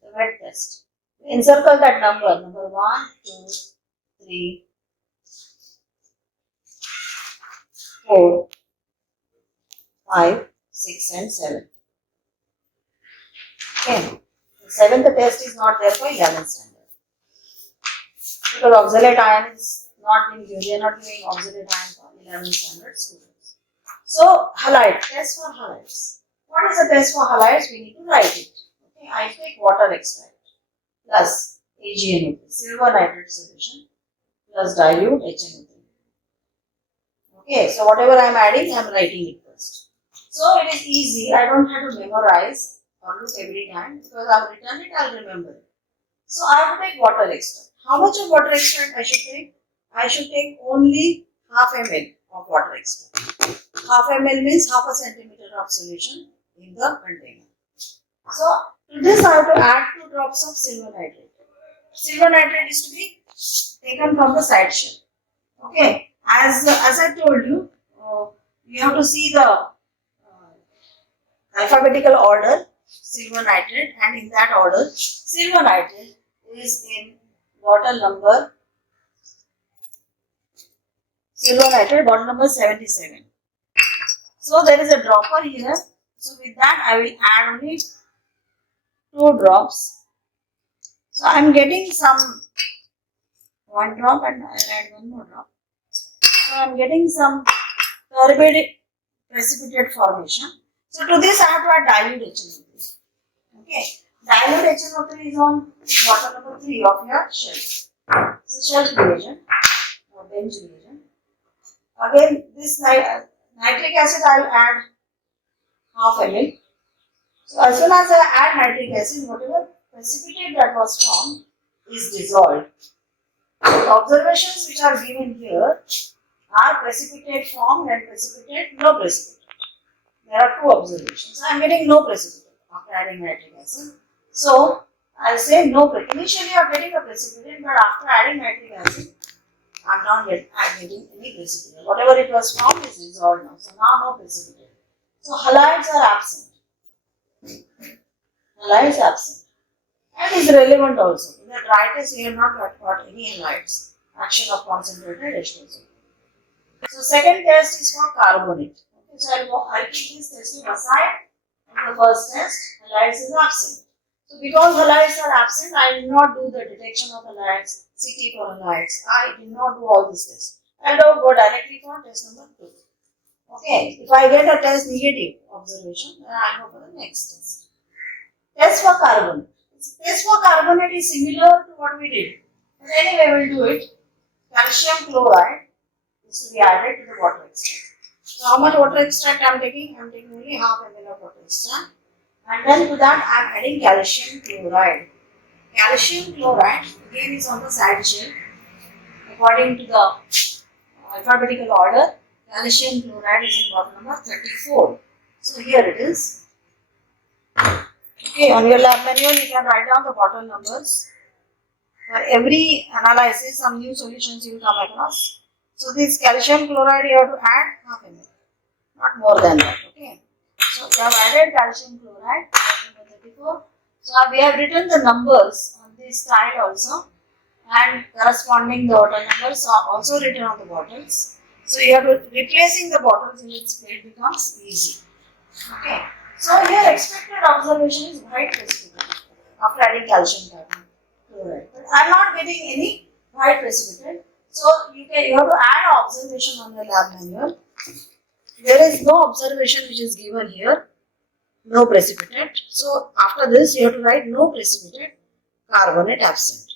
the wet test, encircle that number 1, 2, 3, 4, 5, 6 and 7. Okay. The 7th test is not there for 11th standard. Because oxalate ion is not being used. We are not giving oxalate ion for 11th standard students. So halide, test for halides. What is the test for halides? We need to write it. Okay, I take water extract plus AgNO3, silver nitrate solution plus dilute HNO3. Okay, so whatever I am adding, I am writing it first. So it is easy. I don't have to memorize or look every time because I have written it, I will remember it. So I have to take water extract. How much of water extract I should take? I should take only half ml of water extract. Half ml means half a centimeter of solution in the container. So to this I have to add 2 drops of silver nitrate. Silver nitrate is to be taken from the side shell. Okay. As I told you, you have to see the alphabetical order silver nitrate, and in that order silver nitrate is in bottle number silver nitrate bottle number 77. So there is a dropper here. So with that I will add only 2 drops. So I am getting some 1 drop and I will add 1 more drop. So I am getting some turbid precipitate formation. So to this I have to add dilute HNO3. Okay, dilute HNO3 is on bottle number 3 of your shell. So shell reagent or bench reagent. Again, this nitric acid I will add half ml. So as soon as I add nitric acid, whatever precipitate that was formed is dissolved. So the observations which are given here are precipitate formed and precipitate no precipitate. There are 2 observations. So I am getting no precipitate after adding nitric acid. So I will say no precipitate. Initially I am getting a precipitate, but after adding nitric acid, I am not getting any precipitate. Whatever it was formed is dissolved now. So now no precipitate. So halides are absent. Halides absent. And is relevant also. In the dry test, we have not got any halides. Action of concentrated H2SO. So second test is for carbonate. Okay, so I keep this testing aside. In the first test, halides is absent. So because halides are absent, I did not do the detection of halides, CT for halides. I did not do all this test. I will go directly for test number 2. Okay, if I get a test negative observation, then I go for the next test. Test for carbonate. Test for carbonate is similar to what we did. But anyway, we will do it. Calcium chloride is to be added to the water extract. So how much water extract I am taking? I am taking only half ml of water extract. And then to that I am adding calcium chloride. Calcium chloride again is on the side shell. According to the alphabetical order, calcium chloride is in bottle number 34. So here it is. Okay, on your lab manual you can write down the bottle numbers. For every analysis, some new solutions you will come across. So this calcium chloride you have to add half ml, not more than that. Okay. So we have added calcium chloride, number 34. So we have written the numbers on this tile also, and corresponding the bottle numbers are also written on the bottles. So you have to replacing the bottles in its plate becomes easy. Okay. So here expected observation is white precipitate after adding calcium chloride. But I am not getting any white precipitate. So you have to add observation on your lab manual. There is no observation which is given here. No precipitate. So after this you have to write no precipitate, carbonate absent.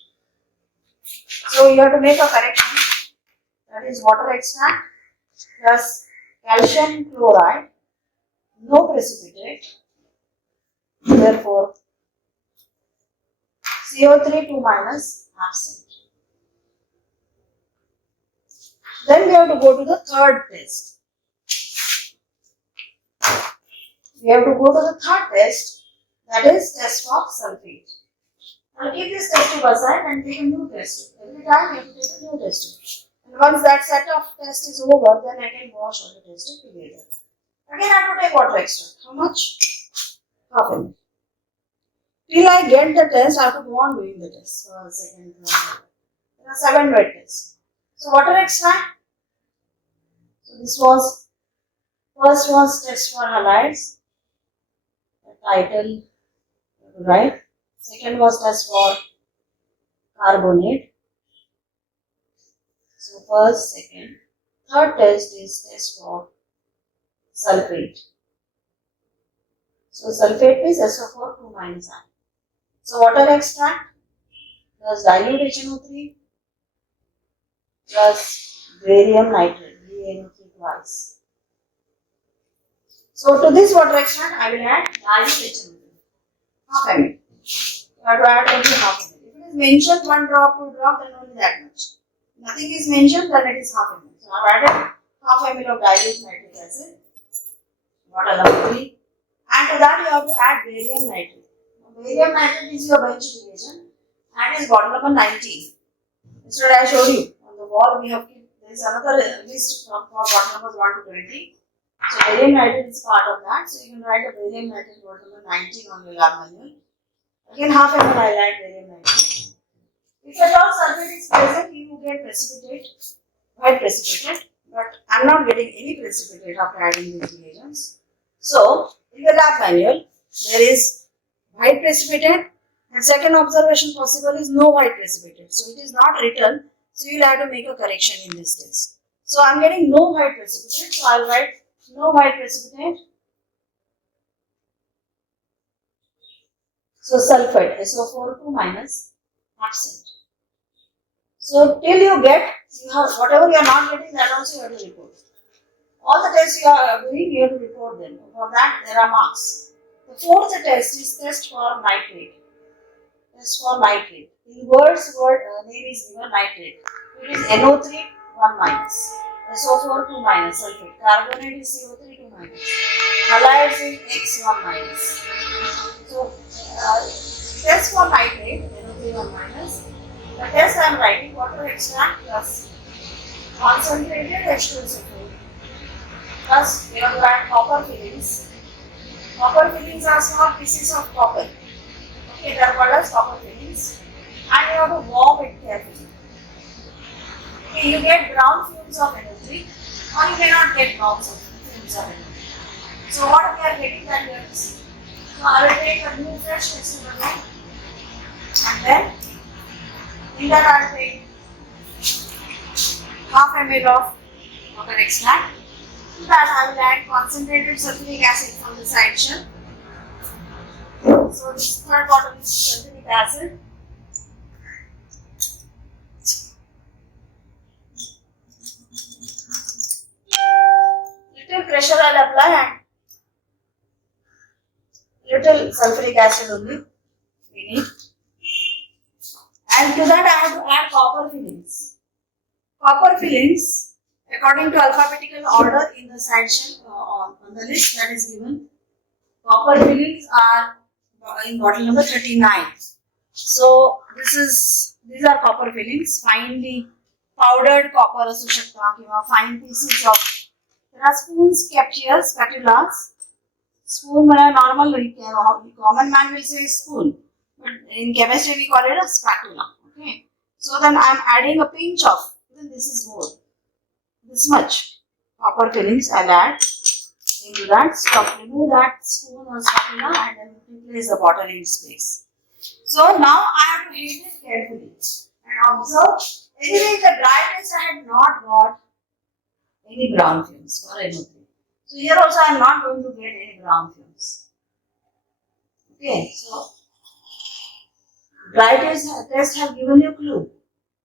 So you have to make a correction. That is water extract plus calcium chloride. No precipitate, therefore CO3 2 minus absent. Then we have to go to the third test. We have to go to the third test, that is test for sulfate. I will keep this test tube aside and take a new test tube. Every time you have to take a new test tube. And once that set of tests is over, then I can wash all the test tube together. Again, I have to take water extract. How much? Half ml. Till I get the test, I have to go on doing the test. Second, third. There are 7 wet tests. So, water extract. So, this was, first was test for halides. The title, right? Second was test for carbonate. So, first, second. Third test is test for sulfate. So sulfate is SO4 2 minus ion. So water extract plus dilute HNO3 plus barium nitrate, BaNO3 twice. So to this water extract, I will add dilute HNO3, half ml. You have to add only half ml. If it is mentioned 1 drop, 2 drop, then only that much. Nothing is mentioned, then it is half ml. So I have added half ml of dilute nitric acid, water number 3. And to that you have to add barium nitrate. Barium nitrate is your bench reagent and is bottle number 19. Instead I showed you on the wall we have there is another list for bottle numbers 1 to 20. So barium nitrate is part of that. So you can write a barium nitrate bottle number 19 on your lab manual. Again half ml I will add barium nitrate. If at all sulfate is present, you will get precipitate, white precipitate, but I am not getting any precipitate after adding these reagents. So in the lab manual, there is white precipitate, and second observation possible is no white precipitate. So it is not written, so you will have to make a correction in this test. So I am getting no white precipitate, so I will write no white precipitate. So sulfate, SO4 2 minus absent. So till you get, whatever you are not getting, that also you have to report. All the tests you are doing, you have to report them. For that, there are marks. The fourth test is test for nitrate. Test for nitrate. In words, name is given nitrate. It is NO3 1 minus, SO4 2 minus, sulfate. Carbonate is CO3 2 minus. Halides is X 1 minus. So, test for nitrate, NO3 1 minus. The test I am writing water extract plus concentrated H2SO4 plus you have to add copper fillings. Copper fillings are small pieces of copper. Okay, they are called as copper fillings. And you have to warm it carefully. Okay, you get brown fumes of NO3 or you cannot get brown fumes of NO3. So what we are getting that we have to see. So I will take a new fresh test tube and then in that I will take half ml of water extract. To that I will add concentrated sulfuric acid from the side shell. So this third bottle is sulfuric acid. Little pressure I will apply and little sulfuric acid only we need. And to that I have to add copper fillings. Copper fillings, according to alphabetical order in the side shell on the list that is given, copper fillings are in bottle number 39. So these are copper fillings, finely powdered copper असू शकता किंवा fine pieces of. There are spoons kept here, spatulas. Spoon normal common man will say spoon, but in chemistry we call it a spatula. Okay. So then I am adding a pinch of, then this is more, this much copper fillings I will add into that. Stop, remove that spoon or spatula and then replace the bottle in its place. So now I have to heat it carefully and observe. Anyway, in the dry test I had not got any brown fumes for NO3. So here also I am not going to get any brown fumes. Okay, so dry test have given you clue.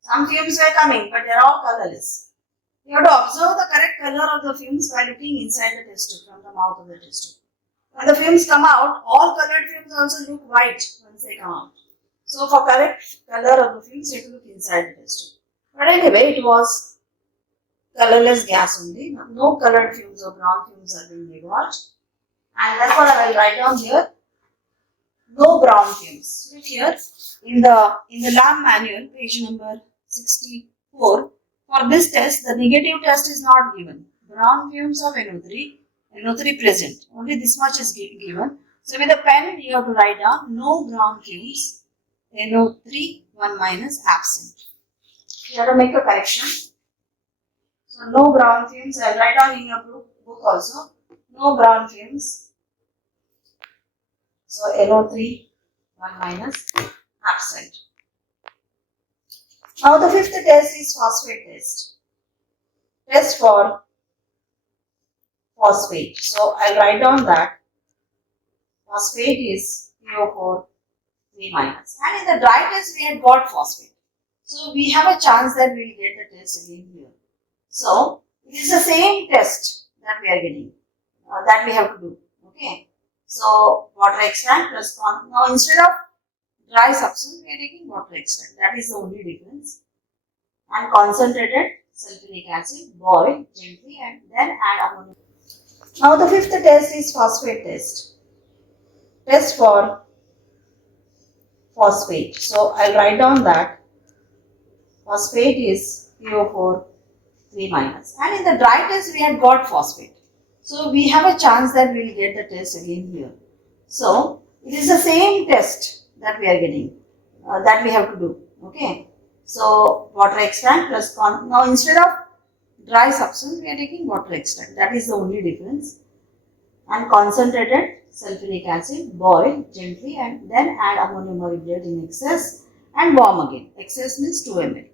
Some fumes were coming, but they are all colorless. You have to observe the correct color of the fumes by looking inside the test tube from the mouth of the test tube. When the fumes come out, all colored fumes also look white once they come out. So for correct color of the fumes, you have to look inside the test tube. But anyway, it was colorless gas only. No colored fumes or brown fumes are being divulged. And therefore I will write down here no brown fumes. Look here in the lab manual, page number 64. For this test, the negative test is not given. Brown fumes of NO3 present. Only this much is given. So with a pen, you have to write down no brown fumes, NO3 1 minus absent. You have to make a correction. So no brown fumes. I will write down in your book also. No brown fumes. So NO3 1 minus absent. Now the fifth test is phosphate test. test for phosphate. So I'll write down that phosphate is PO4 3 minus. And in the dry test we had got phosphate. So we have a chance that we will get the test again here. So it is the same test that we are getting, that we have to do. Okay. So water extract plus now instead of dry substance we are taking water extract. That is the only difference. And concentrated sulfuric acid, boil gently and then add ammonia. Now the fifth test is phosphate test. Test for phosphate. So I'll write down that phosphate is PO4 3 minus. And in the dry test we had got phosphate. So we have a chance that we will get the test again here. So it is the same test that we are getting, that we have to do. Okay. So water extract plus now instead of dry substance we are taking water extract. That is the only difference. And concentrated sulfuric acid, boil gently and then add ammonium moribundate in excess and warm again. Excess means 2 ml.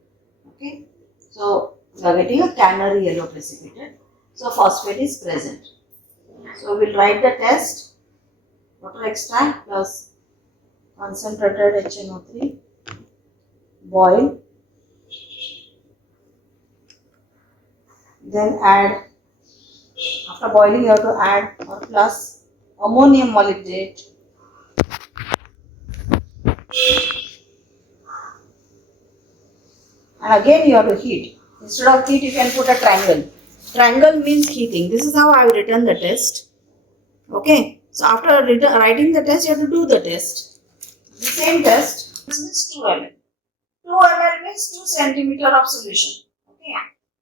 Okay. So we are getting a canary yellow precipitate. So phosphate is present. So we will write the test. Water extract plus concentrated HNO3, boil, then add, after boiling you have to add or plus ammonium molybdate and again you have to heat. Instead of heat you can put a triangle. Triangle means heating. This is how I have written the test. Okay. So after writing the test, you have to do the test. The same test. This is 2 ml. 2 ml means 2 centimeter of solution. Okay.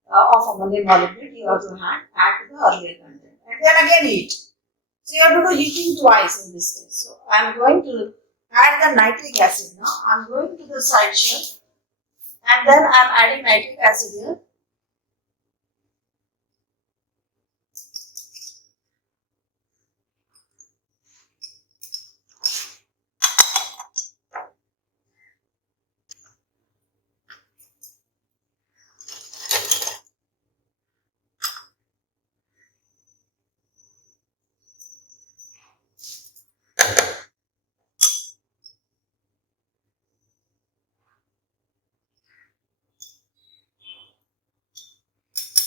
Of ammonium molybdate you have to add to the earlier content. And then again heat. So you have to do heating twice in this test. So I am going to add the nitric acid now. I am going to the side shell and then I am adding nitric acid here.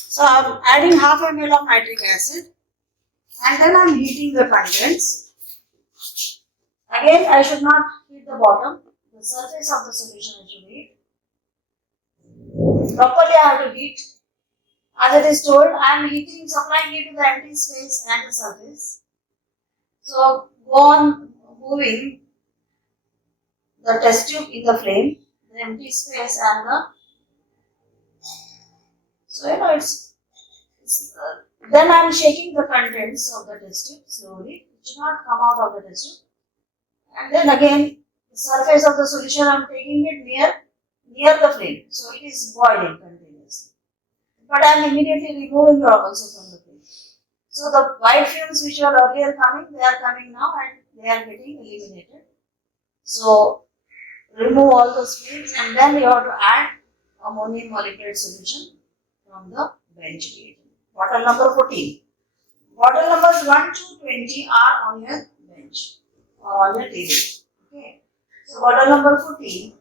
So I am adding half ml of nitric acid and then I am heating the contents. Again I should not heat the bottom, the surface of the solution I should heat. Properly I have to heat. As it is told, I am heating, supplying heat to the empty space and the surface. So go on moving the test tube in the flame, the empty space and the, so you know then I am shaking the contents of the test tube slowly. It should not come out of the test tube. And then again the surface of the solution I am taking it near the flame. So it is boiling continuously. But I am immediately removing it also from the flame. So the white fumes which were earlier coming, they are coming now and they are getting eliminated. So remove all those fumes and then you have to add ammonium molybdate solution from the bench reagent. Bottle number 14. Bottle numbers 1 to 20 are on your bench or on your table. Okay. So bottle number 14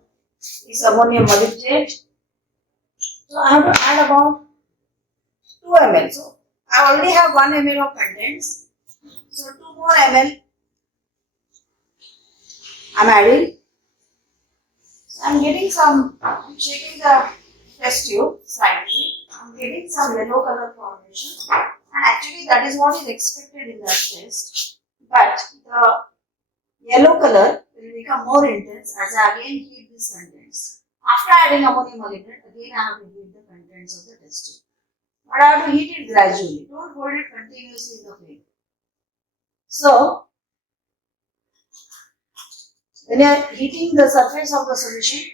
is ammonium molybdate. So I have to add about 2 ml. So I already have 1 ml of contents. So 2 more ml I am adding. So I am getting some, I am shaking the test tube slightly. I am getting some yellow color formation. And actually that is what is expected in that test. But the yellow color will become more intense as I again heat these contents. After adding ammonium molybdate, again I have to heat the contents of the test tube. But I have to heat it gradually. Don't hold it continuously in the flame. So, when you are heating the surface of the solution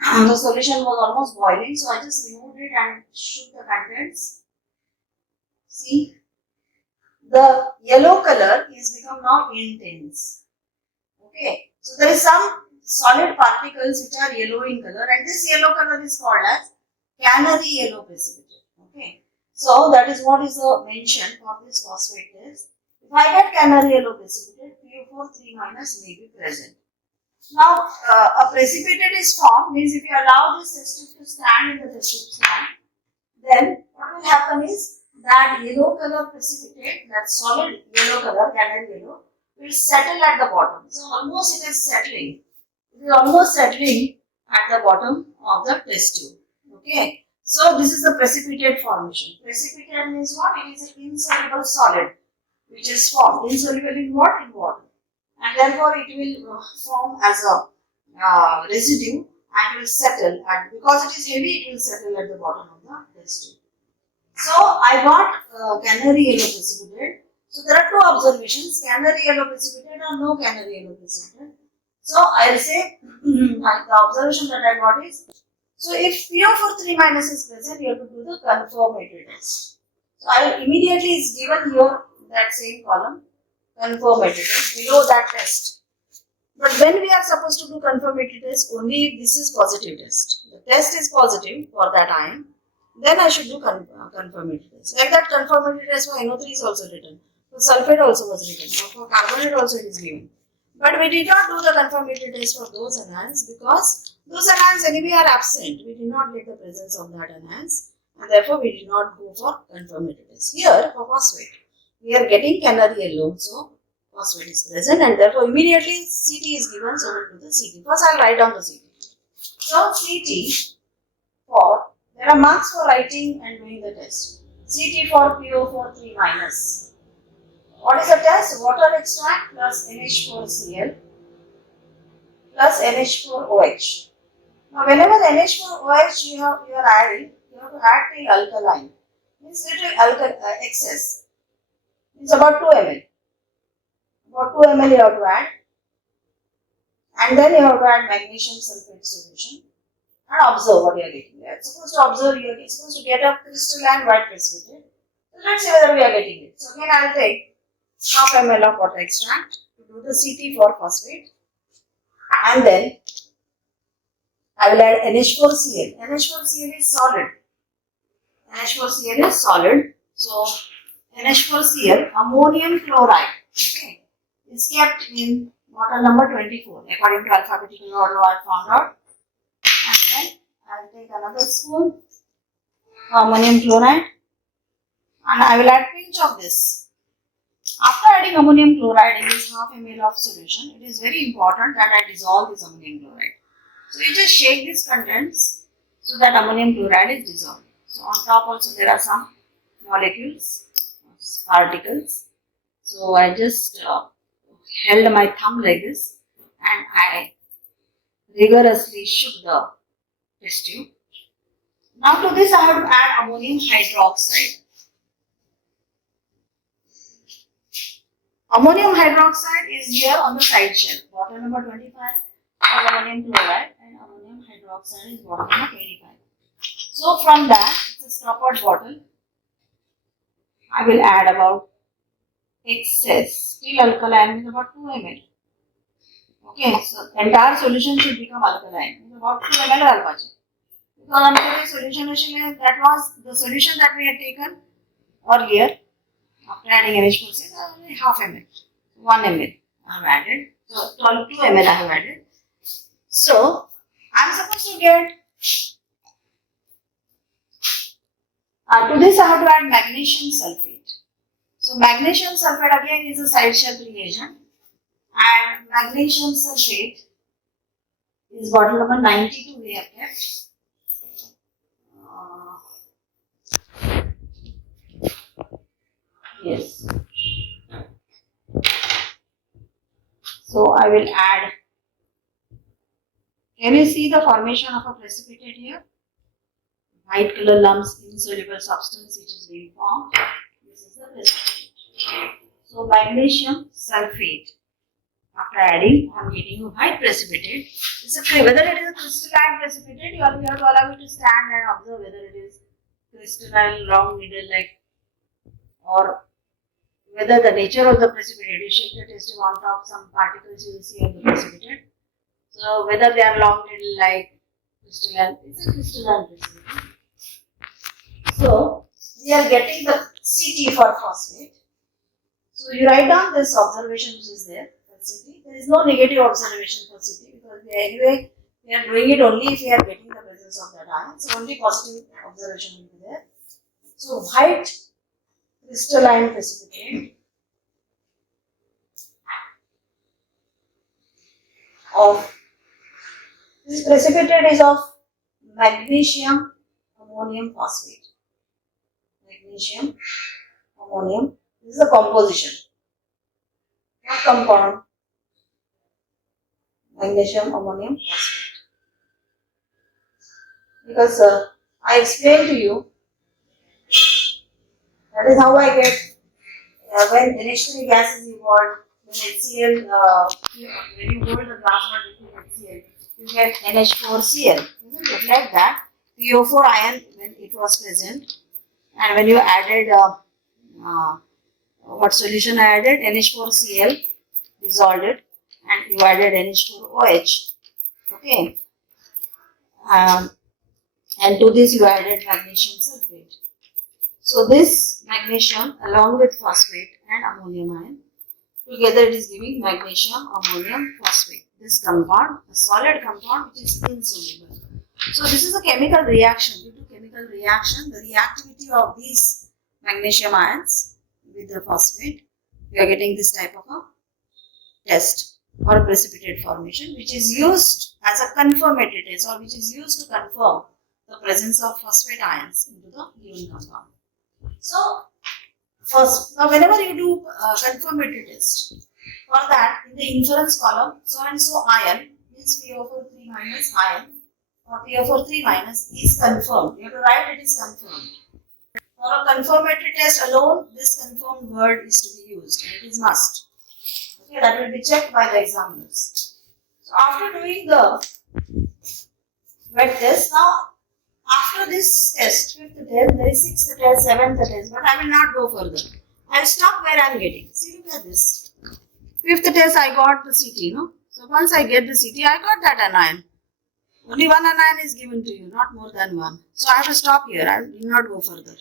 was almost boiling. So, I just removed it and shook the contents. See, the yellow color is become now intense. Okay. So, there is some solid particles which are yellow in color and this yellow color is called as canary yellow precipitate. Okay. So that is what is the mention for this phosphate test. If I get canary yellow precipitate, PO4 3 minus may be present. Now, a precipitate is formed, means if you allow this test tube to stand in the test tube stand, then what will happen is that yellow color precipitate, that solid yellow color, canary yellow, will settle at the bottom. So almost it is settling. It is almost settling at the bottom of the test tube. Okay. So this is the precipitate formation. Precipitate means what? It is an insoluble solid which is formed. Insoluble in what? In water. And therefore it will form as a residue and will settle, and because it is heavy, it will settle at the bottom of the test tube. So I got canary yellow precipitate. So there are two observations: canary yellow precipitate or no canary yellow precipitate. So I will say the observation that I got is, so if PO4 3 minus is present, you have to do the confirmatory test. So I will immediately is given here that same column, confirmatory test, below that test. But when we are supposed to do confirmatory test, only if this is positive test. The test is positive for that ion, then I should do confirmatory test. Like that confirmatory test for NO3 is also written. For sulfate also was written. For carbonate also it is given. But we did not do the confirmatory test for those anions because those anions anyway are absent. We did not get the presence of that anions, and therefore we did not go for confirmatory test. Here for phosphate, we are getting canary yellow, so phosphate is present, and therefore immediately CT is given, so we will do the CT. First I will write down the CT. So CT for, there are marks for writing and doing the test. CT for PO4 3 minus. What is the test? Water extract plus NH4Cl plus NH4OH. Now whenever NH4OH you are adding, you have to add till alkaline. Means little excess. It's about 2 ml. About 2 ml you have to add, and then you have to add magnesium sulfate solution and observe what you are getting. You are supposed to observe, you are supposed to get a crystalline white precipitate. So let's see whether we are getting it. So again I will take half ml of water extract to do the CT for phosphate, and then I will add NH4Cl. NH4Cl is solid. NH4Cl is solid. So NH4Cl, ammonium chloride, okay, is kept in bottle number 24 according to alphabetical order I found out. And then I will take another spoon ammonium chloride and I will add pinch of this. After adding ammonium chloride in this half ml of solution, it is very important that I dissolve this ammonium chloride. So you just shake these contents so that ammonium chloride is dissolved. So on top also there are some molecules, particles. So I just held my thumb like this and I rigorously shook the test tube. Now to this I have to add ammonium hydroxide. Ammonium hydroxide is here on the side shelf. Bottle number 25 has ammonium chloride and ammonium hydroxide is bottle number 25. So from that, it's a stoppered bottle. I will add about excess, still alkaline is about 2 ml. Okay, so entire solution should become alkaline. It's about 2 ml alkaline. Because the solution that was the solution that we had taken earlier. After adding NH4, only half ml, 1 ml I have added. So 2 ml I have added. So I am supposed to get to this I have to add magnesium sulfate. So magnesium sulfate again is a side shelf reagent, and magnesium sulfate is bottle number 92 we have kept. Yes. So I will add. Can you see the formation of a precipitate here? White color lumps, insoluble substance which is being formed. This is the precipitate. So magnesium sulfate. After adding, I am getting a white precipitate. It's a, whether it is a crystalline precipitate, you have to allow it to stand and observe whether it is crystalline, long needle like, or whether the nature of the precipitate. You shake the test tube on top, some particles you will see of the precipitate. So whether they are long needle like crystalline, it's a crystalline precipitate. So we are getting the Ct for phosphate. So you write down this observation which is there for Ct. There is no negative observation for Ct because we are doing it only if we are getting the presence of that ion. So only positive observation will be there. So white crystalline precipitate of this precipitate is of magnesium ammonium phosphate. Magnesium ammonium. This is the composition. What compound? Magnesium ammonium phosphate. Because I explained to you, that is how I get when NH3 gas is involved, when HCl, when you hold the glass water between HCl, you get NH4Cl. Isn't it like that? PO4 ion when it was present, and when you added what solution I added? NH4Cl, dissolved it, and you added NH4OH. Okay. And to this you added magnesium sulfate. So this magnesium along with phosphate and ammonium ion, together it is giving magnesium ammonium phosphate. This compound, a solid compound which is insoluble. So this is a chemical reaction. Due to chemical reaction, the reactivity of these magnesium ions with the phosphate, we are getting this type of a test or a precipitate formation, which is used as a confirmatory test or which is used to confirm the presence of phosphate ions into the given compound. So, first, now whenever you do confirmatory test, for that in the inference column, so and so ion means PO4 3 minus ion or PO4 3 minus is confirmed. You have to write it is confirmed. For a confirmatory test alone, this confirmed word is to be used and it is must. Okay, that will be checked by the examiners. So after doing the wet test, now after this test, 5th test, there is 6th test, 7th test, but I will not go further. I will stop where I am getting. See, look at this. 5th test, I got the Ct, no? So once I get the Ct, I got that anion. Only one anion is given to you, not more than one. So I have to stop here. I will not go further.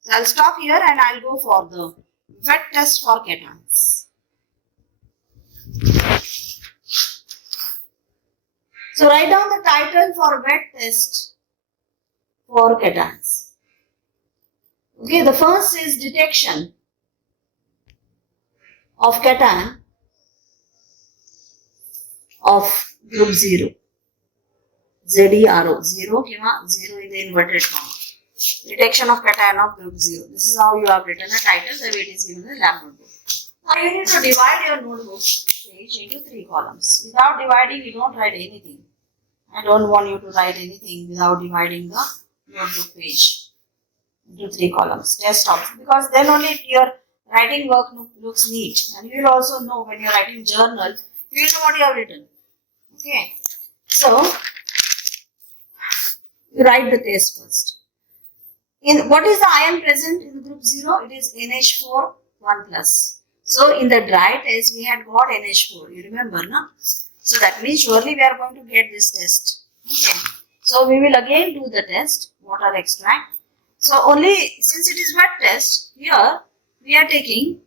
So I will stop here and I will go for the wet test for cations. So write down the title for wet test for cations. Okay, the first is detection of cation of group 0. ZeRO, 0, 0 in the inverted comma. Detection of cation of group 0. This is how you have written a title, the way it is given in the lab notebook. Now you need to divide your notebook page into 3 columns. Without dividing, you don't write anything. I don't want you to write anything without dividing the notebook page into 3 columns. Test option, because then only your writing work looks neat, and you will also know when you are writing journal, you will know what you have written. Okay, so you write the test first. In what is the ion present in group 0? It is NH4 1 plus. So in the dry test we had got NH4. You remember, no? So that means surely we are going to get this test. Okay. So we will again do the test, water extract. So only since it is wet test, here we are taking,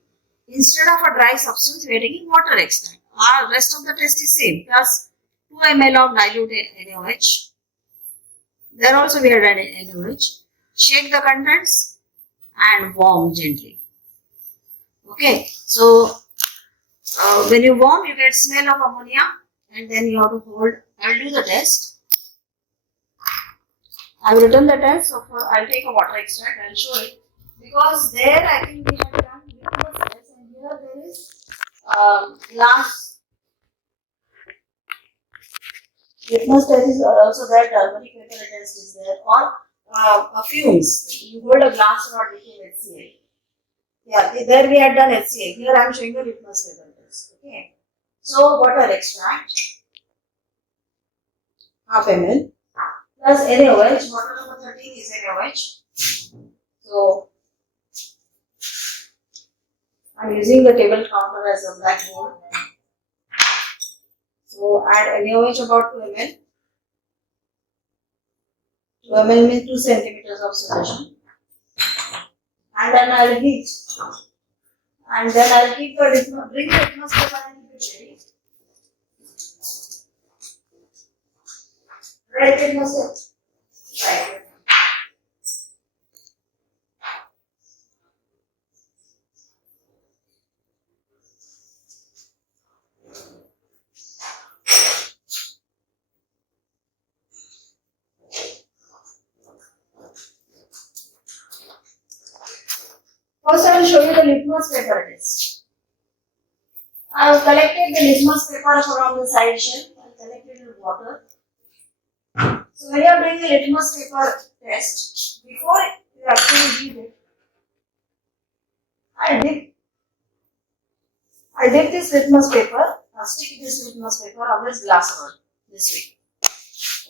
instead of a dry substance, we are taking water extract. Our rest of the test is same, plus 2 ml of dilute NaOH. Then also we are adding NaOH. Shake the contents and warm gently. Okay, so when you warm, you get smell of ammonia, and then you have to hold. I will do the test. I have written the test, so I will take a water extract. I will show it, because there I think we have done litmus test, and here there is glass. Litmus test is also there. Turmeric paper test is there, or fumes. You hold a glass rod between HCl. Yeah, there we had done HCl. Here I am showing the litmus paper test. Okay. So water extract, half ml, plus NaOH. Water number 13 is NaOH. So I am using the table counter as a blackboard. So add NaOH about 2 ml. 2 ml means 2 centimeters of solution. and then I will heat. And then I will keep the litmus, bring the litmus paper and keep it ready. Red litmus paper. Right. First, I will show you the litmus paper test. I have collected the litmus paper from the side shelf. I have collected it with water. So, when you are doing the litmus paper test, before you actually heat it, I dip this litmus paper, stick this litmus paper on this glass rod this way.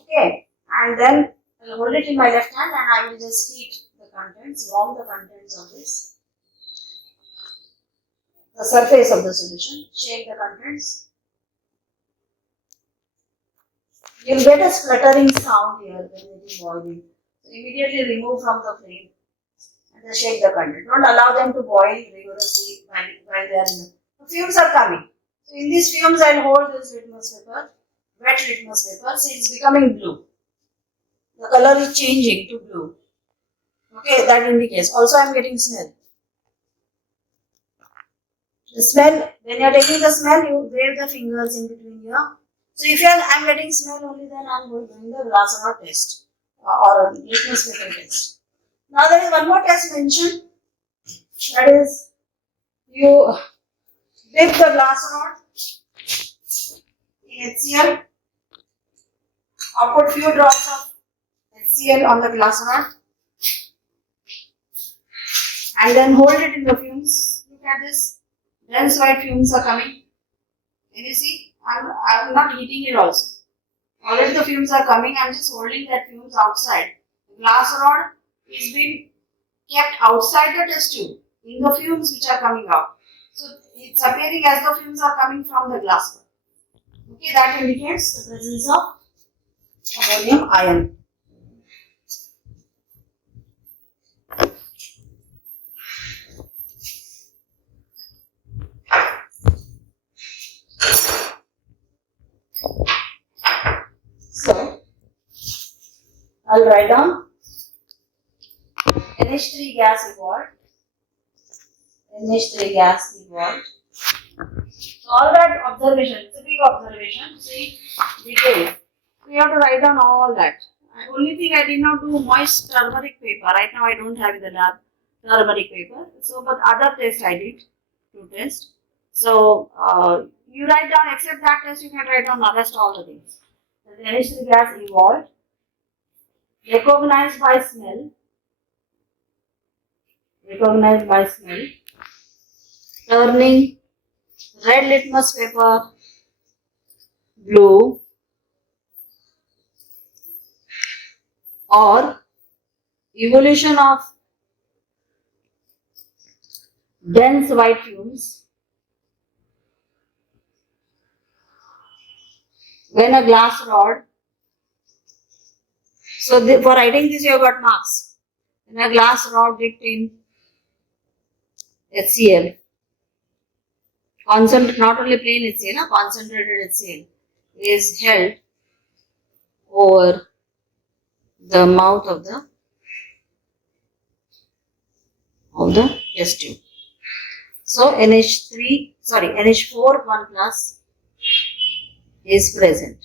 Okay, and then I will hold it in my left hand and I will just heat the contents, warm the contents of this. The surface of the solution, shake the contents. You will get a spluttering sound here when it is boiling. So immediately remove from the flame and then shake the content. Don't allow them to boil rigorously while they are in the fumes are coming. So in these fumes, I will hold this litmus paper, wet litmus paper. See, it's becoming blue. The color is changing to blue. Okay, that indicates. Also, I am getting smell. The smell, when you are taking the smell, you wave the fingers in between here. So if I am getting smell only, then I am going to do the glass rod test or litmus paper test. Now there is one more test mentioned. That is, you dip the glass rod in HCl or put few drops of HCl on the glass rod and then hold it in the fumes. Look at this. Dense white fumes are coming. Can you see? I am not heating it also. Already the fumes are coming. I am just holding that fumes outside. The glass rod is being kept outside the test tube in the fumes which are coming out. So it's appearing as the fumes are coming from the glass rod. Okay, that indicates the presence of ammonium ion. So, I'll write down NH3 gas evolved. NH3 gas evolved. So, all that observation, it's a big observation. See, detail. So, you have to write down all that. Only thing I did not do moist turmeric paper. Right now, I don't have in the lab turmeric paper. So, but other tests I did to test. So, you write down, except that test, you can write down the rest all the things. The NH3 gas evolved, recognized by smell, turning red litmus paper blue, or evolution of dense white fumes when a glass rod, so for writing this you have got marks. When a glass rod dipped in HCl, not only plain HCl, concentrated HCl is held over the mouth of the test tube. So NH4 1 plus is present.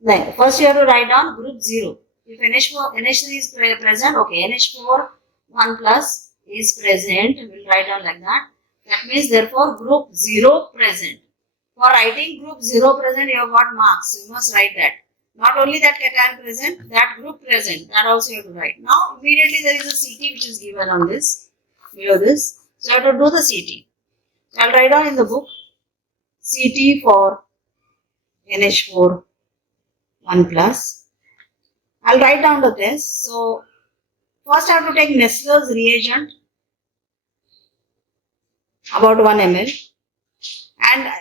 Now, first you have to write down group 0. If NH3 is present, okay, NH4 1 plus is present, we will write down like that. That means therefore group 0 present. For writing group 0 present, you have got marks, so you must write that. Not only that cation present, that group present, that also you have to write. Now immediately there is a CT which is given on this, below this. So you have to do the CT. So I will write down in the book CT for NH4 1 plus. I will write down the test. So first I have to take Nessler's reagent, about 1 ml, and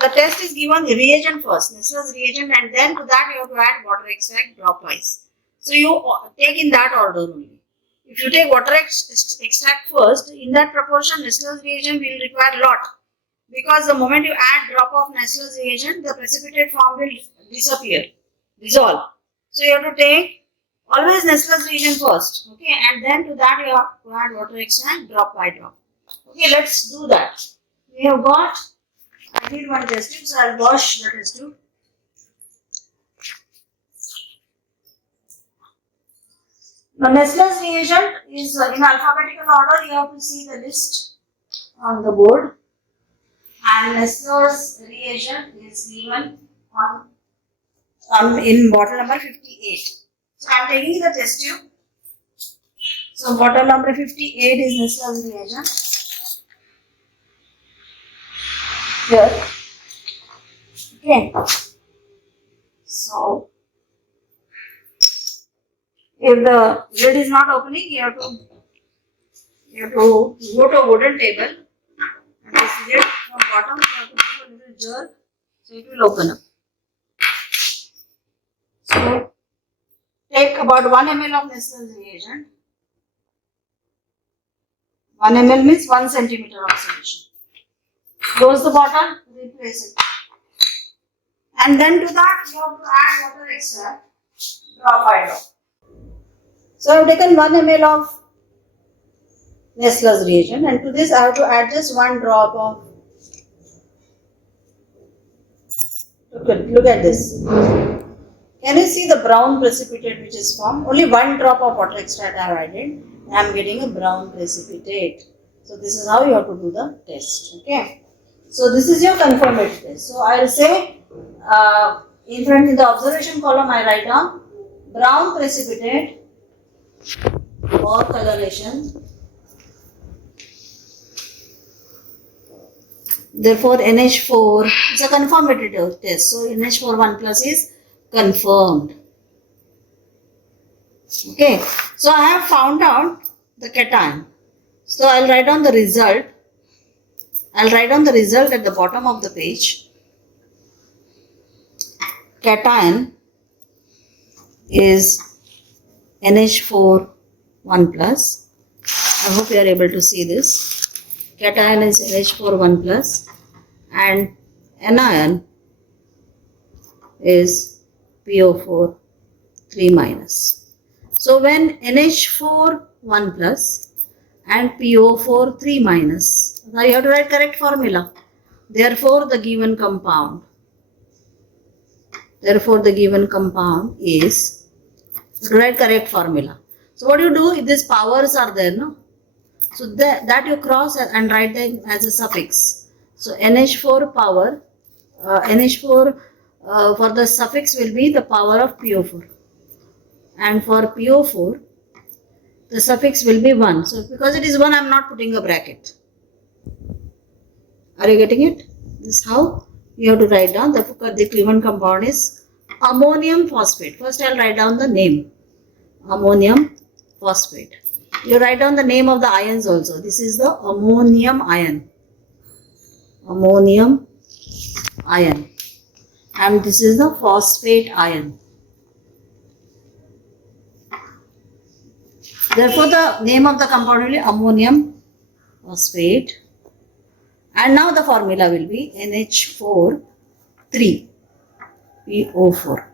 the test is given reagent first, Nessler's reagent, and then to that you have to add water extract dropwise. So you take in that order only. if you take water extract first, in that proportion Nessler's reagent will require lot, because the moment you add drop of Nessler's reagent, the precipitate form will dissolve. So you have to take always Nessler's reagent first, okay, and then to that you have to add water extract drop by drop. Okay, let's do that. We have got, I need one test tube, so I'll wash the test tube. Now, Nessler's reagent is in alphabetical order. You have to see the list on the board. And Nessler's reagent is given on in bottle number 58. So, I am taking the test tube. So, bottle number 58 is Nessler's reagent. Here. Okay. So, if the lid is not opening, you have to go to a wooden table, and this lid from bottom you have to give a little jerk, so it will open up. So take about 1 ml of Nessler's reagent. 1 ml means 1 centimeter of solution. Close the bottle, replace it, and then to that you have to add water extract drop by drop. So I have taken 1 ml of Nessler's reagent, and to this I have to add just 1 drop of, look at this. Can you see the brown precipitate which is formed? Only 1 drop of water extract I have added. I am getting a brown precipitate. So this is how you have to do the test. Okay. So this is your confirmatory test. So I will say in the observation column I write down brown precipitate or coloration. Therefore, NH4 is a confirmatory test. So, NH4 1 plus is confirmed. Okay. So, I have found out the cation. So, I will write down the result. I will write down the result at the bottom of the page. Cation is NH4 1 plus. I hope you are able to see this. Cation is NH4 1 plus and anion is PO4 3 minus. So when NH4 1 plus and PO4 3 minus, now you have to write correct formula. Therefore the given compound is, to write correct formula. So what you do if these powers are there, no? So that you cross and write them as a suffix. So NH4 power, NH4 for the suffix will be the power of PO4. And for PO4, the suffix will be 1. So because it is 1, I am not putting a bracket. Are you getting it? This is how you have to write down. The given compound is ammonium phosphate. First I will write down the name. Ammonium phosphate. You write down the name of the ions also. This is the ammonium ion. Ammonium ion. And this is the phosphate ion. Therefore, the name of the compound will be ammonium phosphate. And now the formula will be NH4 3 PO4.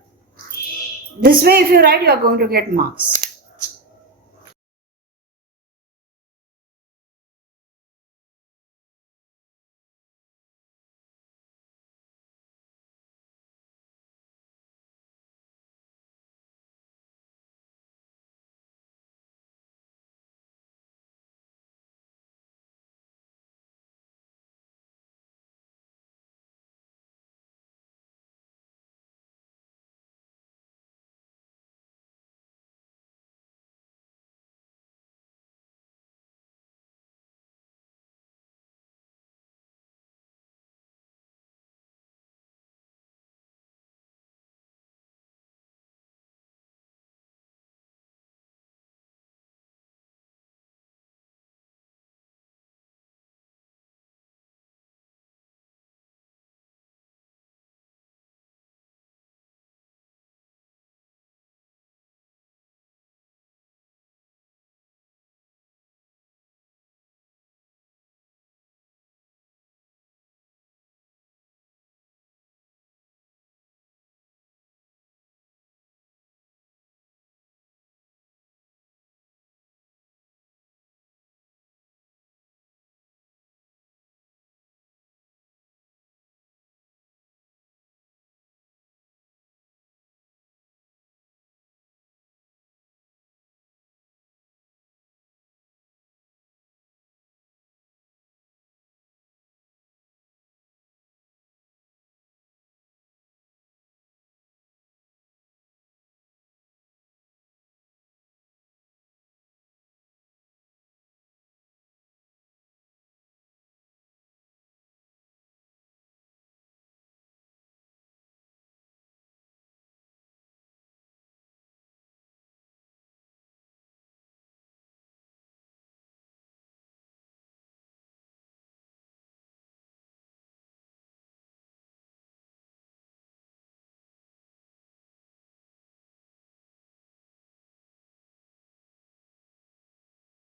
This way if you write, you are going to get marks.